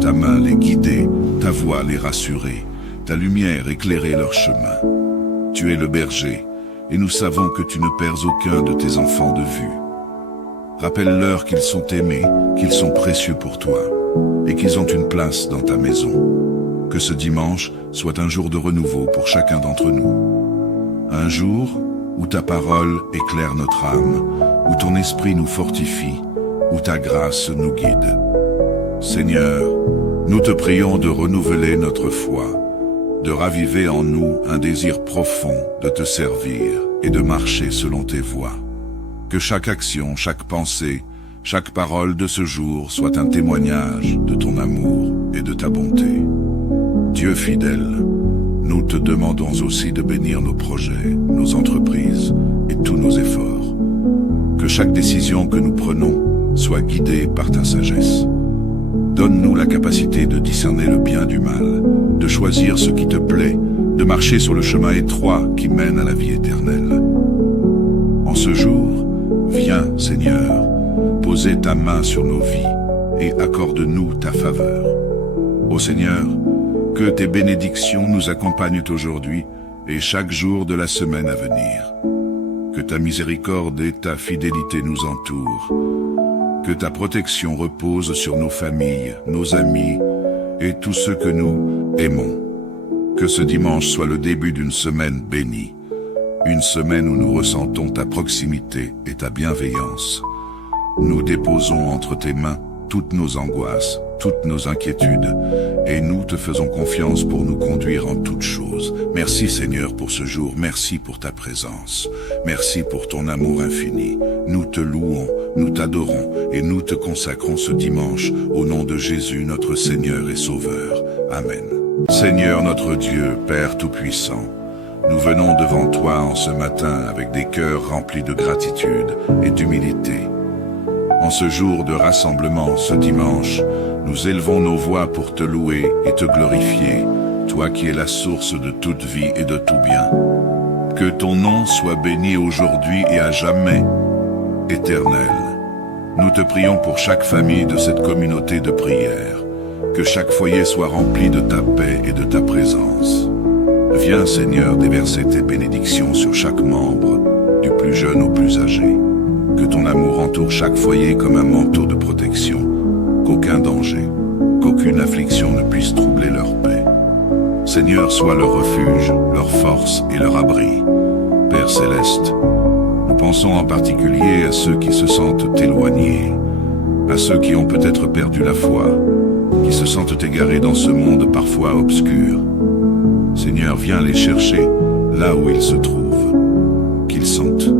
ta main les guider, ta voix les rassurer, ta lumière éclairer leur chemin. Tu es le berger, et nous savons que tu ne perds aucun de tes enfants de vue. Rappelle-leur qu'ils sont aimés, qu'ils sont précieux pour toi, et qu'ils ont une place dans ta maison. Que ce dimanche soit un jour de renouveau pour chacun d'entre nous. Un jour où ta parole éclaire notre âme, où ton esprit nous fortifie, où ta grâce nous guide. Seigneur, nous te prions de renouveler notre foi, de raviver en nous un désir profond de te servir et de marcher selon tes voies. Que chaque action, chaque pensée, chaque parole de ce jour soit un témoignage de ton amour et de ta bonté. Dieu fidèle, nous te demandons aussi de bénir nos projets, nos entreprises et tous nos efforts. Que chaque décision que nous prenons soit guidée par ta sagesse. Donne-nous la capacité de discerner le bien du mal, de choisir ce qui te plaît, de marcher sur le chemin étroit qui mène à la vie éternelle. En ce jour, viens, Seigneur, poser ta main sur nos vies et accorde-nous ta faveur. Ô Seigneur, que tes bénédictions nous accompagnent aujourd'hui et chaque jour de la semaine à venir. Que ta miséricorde et ta fidélité nous entourent. Que ta protection repose sur nos familles, nos amis et tous ceux que nous aimons. Que ce dimanche soit le début d'une semaine bénie. Une semaine où nous ressentons ta proximité et ta bienveillance. Nous déposons entre tes mains toutes nos angoisses, toutes nos inquiétudes, et nous te faisons confiance pour nous conduire en toutes choses. Merci Seigneur pour ce jour, merci pour ta présence, merci pour ton amour infini. Nous te louons, nous t'adorons, et nous te consacrons ce dimanche, au nom de Jésus notre Seigneur et Sauveur. Amen. Seigneur notre Dieu, Père Tout-Puissant, nous venons devant toi en ce matin avec des cœurs remplis de gratitude et d'humilité. En ce jour de rassemblement, ce dimanche, nous élevons nos voix pour te louer et te glorifier, toi qui es la source de toute vie et de tout bien. Que ton nom soit béni aujourd'hui et à jamais, Éternel. Nous te prions pour chaque famille de cette communauté de prière, que chaque foyer soit rempli de ta paix et de ta présence. Viens, Seigneur, déverser tes bénédictions sur chaque membre, du plus jeune au plus âgé. Que ton amour entoure chaque foyer comme un manteau de protection, qu'aucun danger, qu'aucune affliction ne puisse troubler leur paix. Seigneur, sois leur refuge, leur force et leur abri. Père Céleste, nous pensons en particulier à ceux qui se sentent éloignés, à ceux qui ont peut-être perdu la foi, qui se sentent égarés dans ce monde parfois obscur. Seigneur, viens les chercher là où ils se trouvent, qu'ils sentent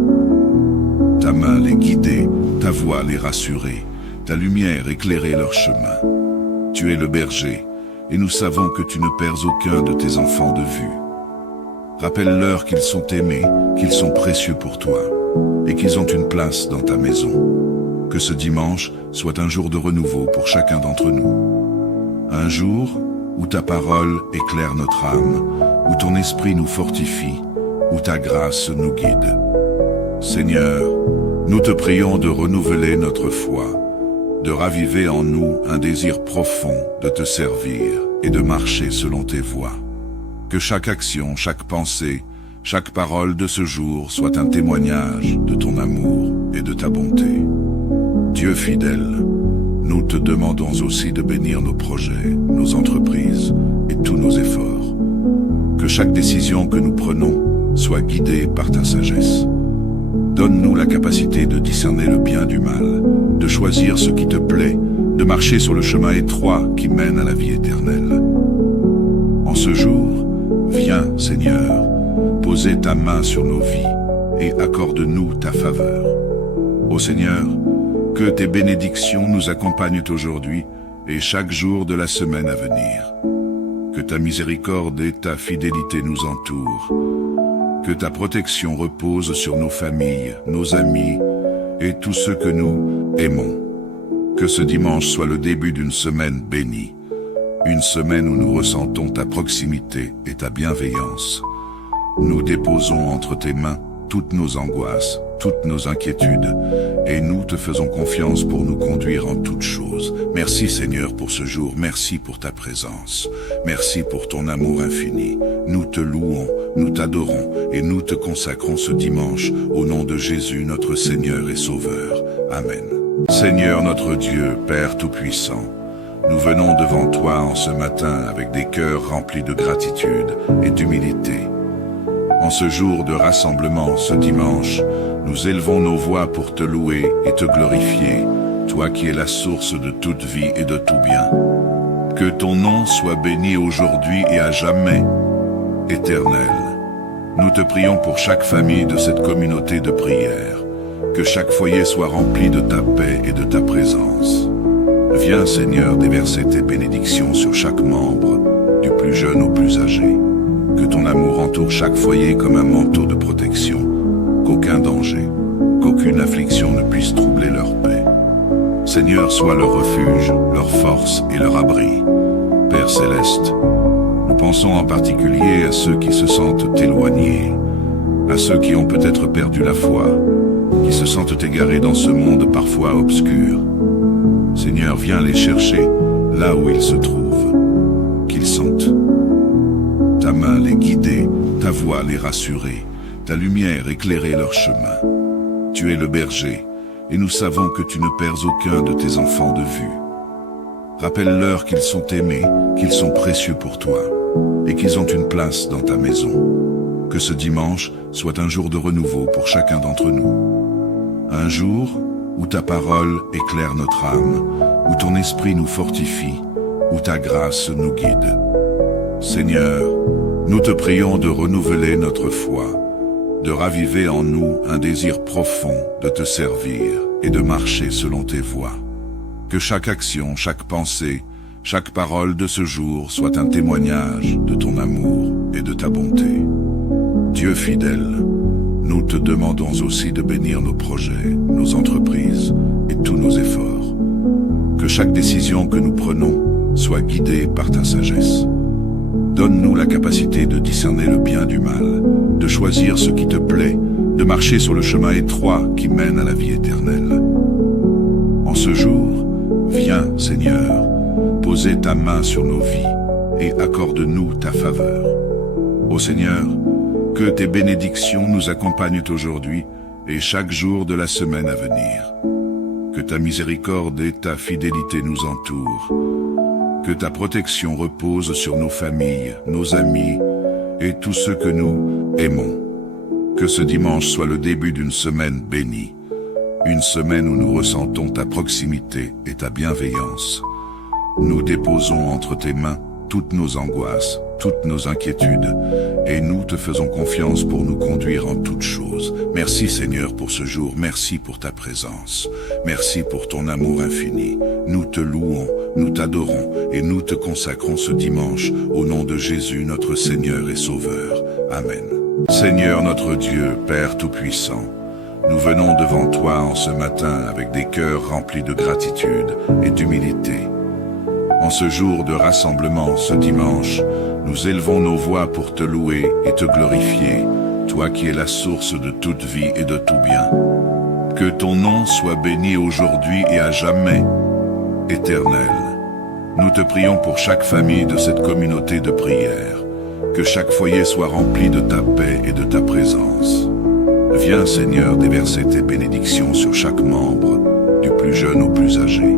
ta main les guider, ta voix les rassurer, ta lumière éclairait leur chemin. Tu es le berger, et nous savons que tu ne perds aucun de tes enfants de vue. Rappelle-leur qu'ils sont aimés, qu'ils sont précieux pour toi, et qu'ils ont une place dans ta maison. Que ce dimanche soit un jour de renouveau pour chacun d'entre nous. Un jour où ta parole éclaire notre âme, où ton esprit nous fortifie, où ta grâce nous guide. Seigneur, nous te prions de renouveler notre foi, de raviver en nous un désir profond de te servir et de marcher selon tes voies. Que chaque action, chaque pensée, chaque parole de ce jour soit un témoignage de ton amour et de ta bonté. Dieu fidèle, nous te demandons aussi de bénir nos projets, nos entreprises et tous nos efforts. Que chaque décision que nous prenons soit guidée par ta sagesse. Donne-nous la capacité de discerner le bien du mal, de choisir ce qui te plaît, de marcher sur le chemin étroit qui mène à la vie éternelle. En ce jour, viens, Seigneur, poser ta main sur nos vies et accorde-nous ta faveur. Ô Seigneur, que tes bénédictions nous accompagnent aujourd'hui et chaque jour de la semaine à venir. Que ta miséricorde et ta fidélité nous entourent. Que ta protection repose sur nos familles, nos amis et tous ceux que nous aimons. Que ce dimanche soit le début d'une semaine bénie. Une semaine où nous ressentons ta proximité et ta bienveillance. Nous déposons entre tes mains toutes nos angoisses, toutes nos inquiétudes, et nous te faisons confiance pour nous conduire en toutes choses. Merci Seigneur pour ce jour, merci pour ta présence, merci pour ton amour infini. Nous te louons, nous t'adorons et nous te consacrons ce dimanche au nom de Jésus notre Seigneur et Sauveur. Amen. Seigneur notre Dieu, Père Tout-Puissant, nous venons devant toi en ce matin avec des cœurs remplis de gratitude et d'humilité. En ce jour de rassemblement, ce dimanche, nous élevons nos voix pour te louer et te glorifier, toi qui es la source de toute vie et de tout bien. Que ton nom soit béni aujourd'hui et à jamais, éternel. Nous te prions pour chaque famille de cette communauté de prière, que chaque foyer soit rempli de ta paix et de ta présence. Viens, Seigneur, déverser tes bénédictions sur chaque membre, du plus jeune au plus âgé. Que ton amour entoure chaque foyer comme un manteau de protection, qu'aucun danger, qu'aucune affliction ne puisse troubler leur paix. Seigneur, sois leur refuge, leur force et leur abri. Père céleste, nous pensons en particulier à ceux qui se sentent éloignés, à ceux qui ont peut-être perdu la foi, qui se sentent égarés dans ce monde parfois obscur. Seigneur, viens les chercher là où ils se trouvent, qu'ils sentent ta main les guider, ta voix les rassurer, ta lumière éclairer leur chemin. Tu es le berger, et nous savons que tu ne perds aucun de tes enfants de vue. Rappelle-leur qu'ils sont aimés, qu'ils sont précieux pour toi, et qu'ils ont une place dans ta maison. Que ce dimanche soit un jour de renouveau pour chacun d'entre nous. Un jour où ta parole éclaire notre âme, où ton esprit nous fortifie, où ta grâce nous guide. Seigneur, nous te prions de renouveler notre foi, de raviver en nous un désir profond de te servir et de marcher selon tes voies. Que chaque action, chaque pensée, chaque parole de ce jour soit un témoignage de ton amour et de ta bonté. Dieu fidèle, nous te demandons aussi de bénir nos projets, nos entreprises et tous nos efforts. Que chaque décision que nous prenons soit guidée par ta sagesse. Donne-nous la capacité de discerner le bien du mal, de choisir ce qui te plaît, de marcher sur le chemin étroit qui mène à la vie éternelle. En ce jour, viens, Seigneur, poser ta main sur nos vies et accorde-nous ta faveur. Ô Seigneur, que tes bénédictions nous accompagnent aujourd'hui et chaque jour de la semaine à venir. Que ta miséricorde et ta fidélité nous entourent. Que ta protection repose sur nos familles, nos amis et tous ceux que nous aimons. Que ce dimanche soit le début d'une semaine bénie, une semaine où nous ressentons ta proximité et ta bienveillance. Nous déposons entre tes mains toutes nos angoisses, toutes nos inquiétudes, et nous te faisons confiance pour nous conduire en toutes choses. Merci Seigneur pour ce jour, merci pour ta présence, merci pour ton amour infini. Nous te louons, nous t'adorons et nous te consacrons ce dimanche au nom de Jésus notre Seigneur et Sauveur. Amen. Seigneur notre Dieu, Père Tout-Puissant, nous venons devant toi en ce matin avec des cœurs remplis de gratitude et d'humilité. En ce jour de rassemblement, ce dimanche, nous élevons nos voix pour te louer et te glorifier, toi qui es la source de toute vie et de tout bien. Que ton nom soit béni aujourd'hui et à jamais, Éternel. Nous te prions pour chaque famille de cette communauté de prière, que chaque foyer soit rempli de ta paix et de ta présence. Viens, Seigneur, déverser tes bénédictions sur chaque membre, du plus jeune au plus âgé.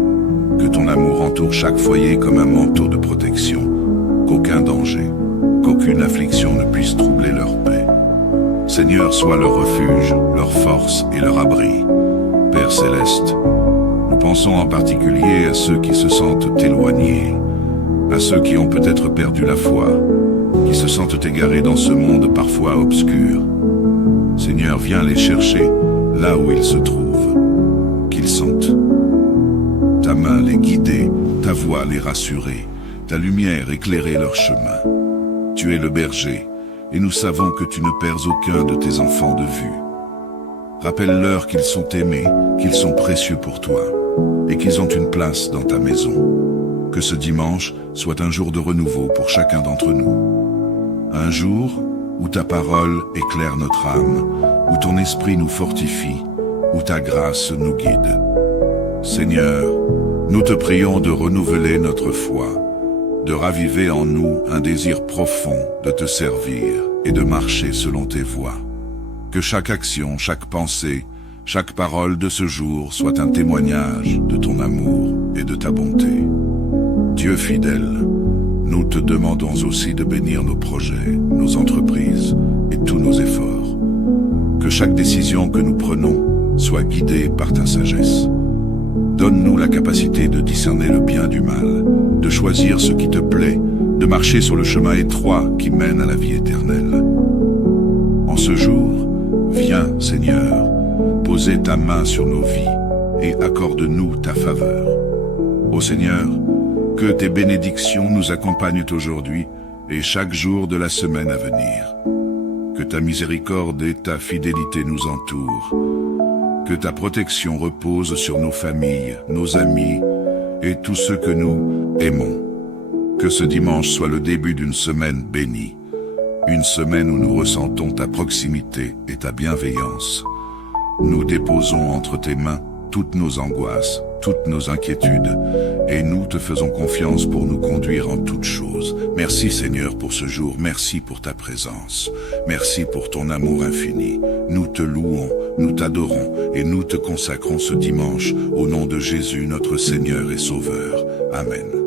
Que ton amour entoure chaque foyer comme un manteau de protection, qu'aucun danger, qu'aucune affliction ne puisse troubler leur paix. Seigneur, sois leur refuge, leur force et leur abri. Père céleste, nous pensons en particulier à ceux qui se sentent éloignés, à ceux qui ont peut-être perdu la foi, qui se sentent égarés dans ce monde parfois obscur. Seigneur, viens les chercher là où ils se trouvent, qu'ils sentent ta main les guider, ta voix les rassurer, ta lumière éclairer leur chemin. Tu es le berger, et nous savons que tu ne perds aucun de tes enfants de vue. Rappelle-leur qu'ils sont aimés, qu'ils sont précieux pour toi, et qu'ils ont une place dans ta maison. Que ce dimanche soit un jour de renouveau pour chacun d'entre nous. Un jour où ta parole éclaire notre âme, où ton esprit nous fortifie, où ta grâce nous guide. Seigneur, nous te prions de renouveler notre foi, de raviver en nous un désir profond de te servir et de marcher selon tes voies. Que chaque action, chaque pensée, chaque parole de ce jour soit un témoignage de ton amour et de ta bonté. Dieu fidèle, nous te demandons aussi de bénir nos projets, nos entreprises et tous nos efforts. Que chaque décision que nous prenons soit guidée par ta sagesse. Donne-nous la capacité de discerner le bien du mal, de choisir ce qui te plaît, de marcher sur le chemin étroit qui mène à la vie éternelle. En ce jour, viens, Seigneur, poser ta main sur nos vies et accorde-nous ta faveur. Ô Seigneur, que tes bénédictions nous accompagnent aujourd'hui et chaque jour de la semaine à venir. Que ta miséricorde et ta fidélité nous entourent. Que ta protection repose sur nos familles, nos amis et tous ceux que nous aimons. Que ce dimanche soit le début d'une semaine bénie, une semaine où nous ressentons ta proximité et ta bienveillance. Nous déposons entre tes mains toutes nos angoisses, toutes nos inquiétudes, et nous te faisons confiance pour nous conduire en toutes choses. Merci Seigneur pour ce jour, merci pour ta présence, merci pour ton amour infini. Nous te louons, nous t'adorons et nous te consacrons ce dimanche au nom de Jésus notre Seigneur et Sauveur. Amen.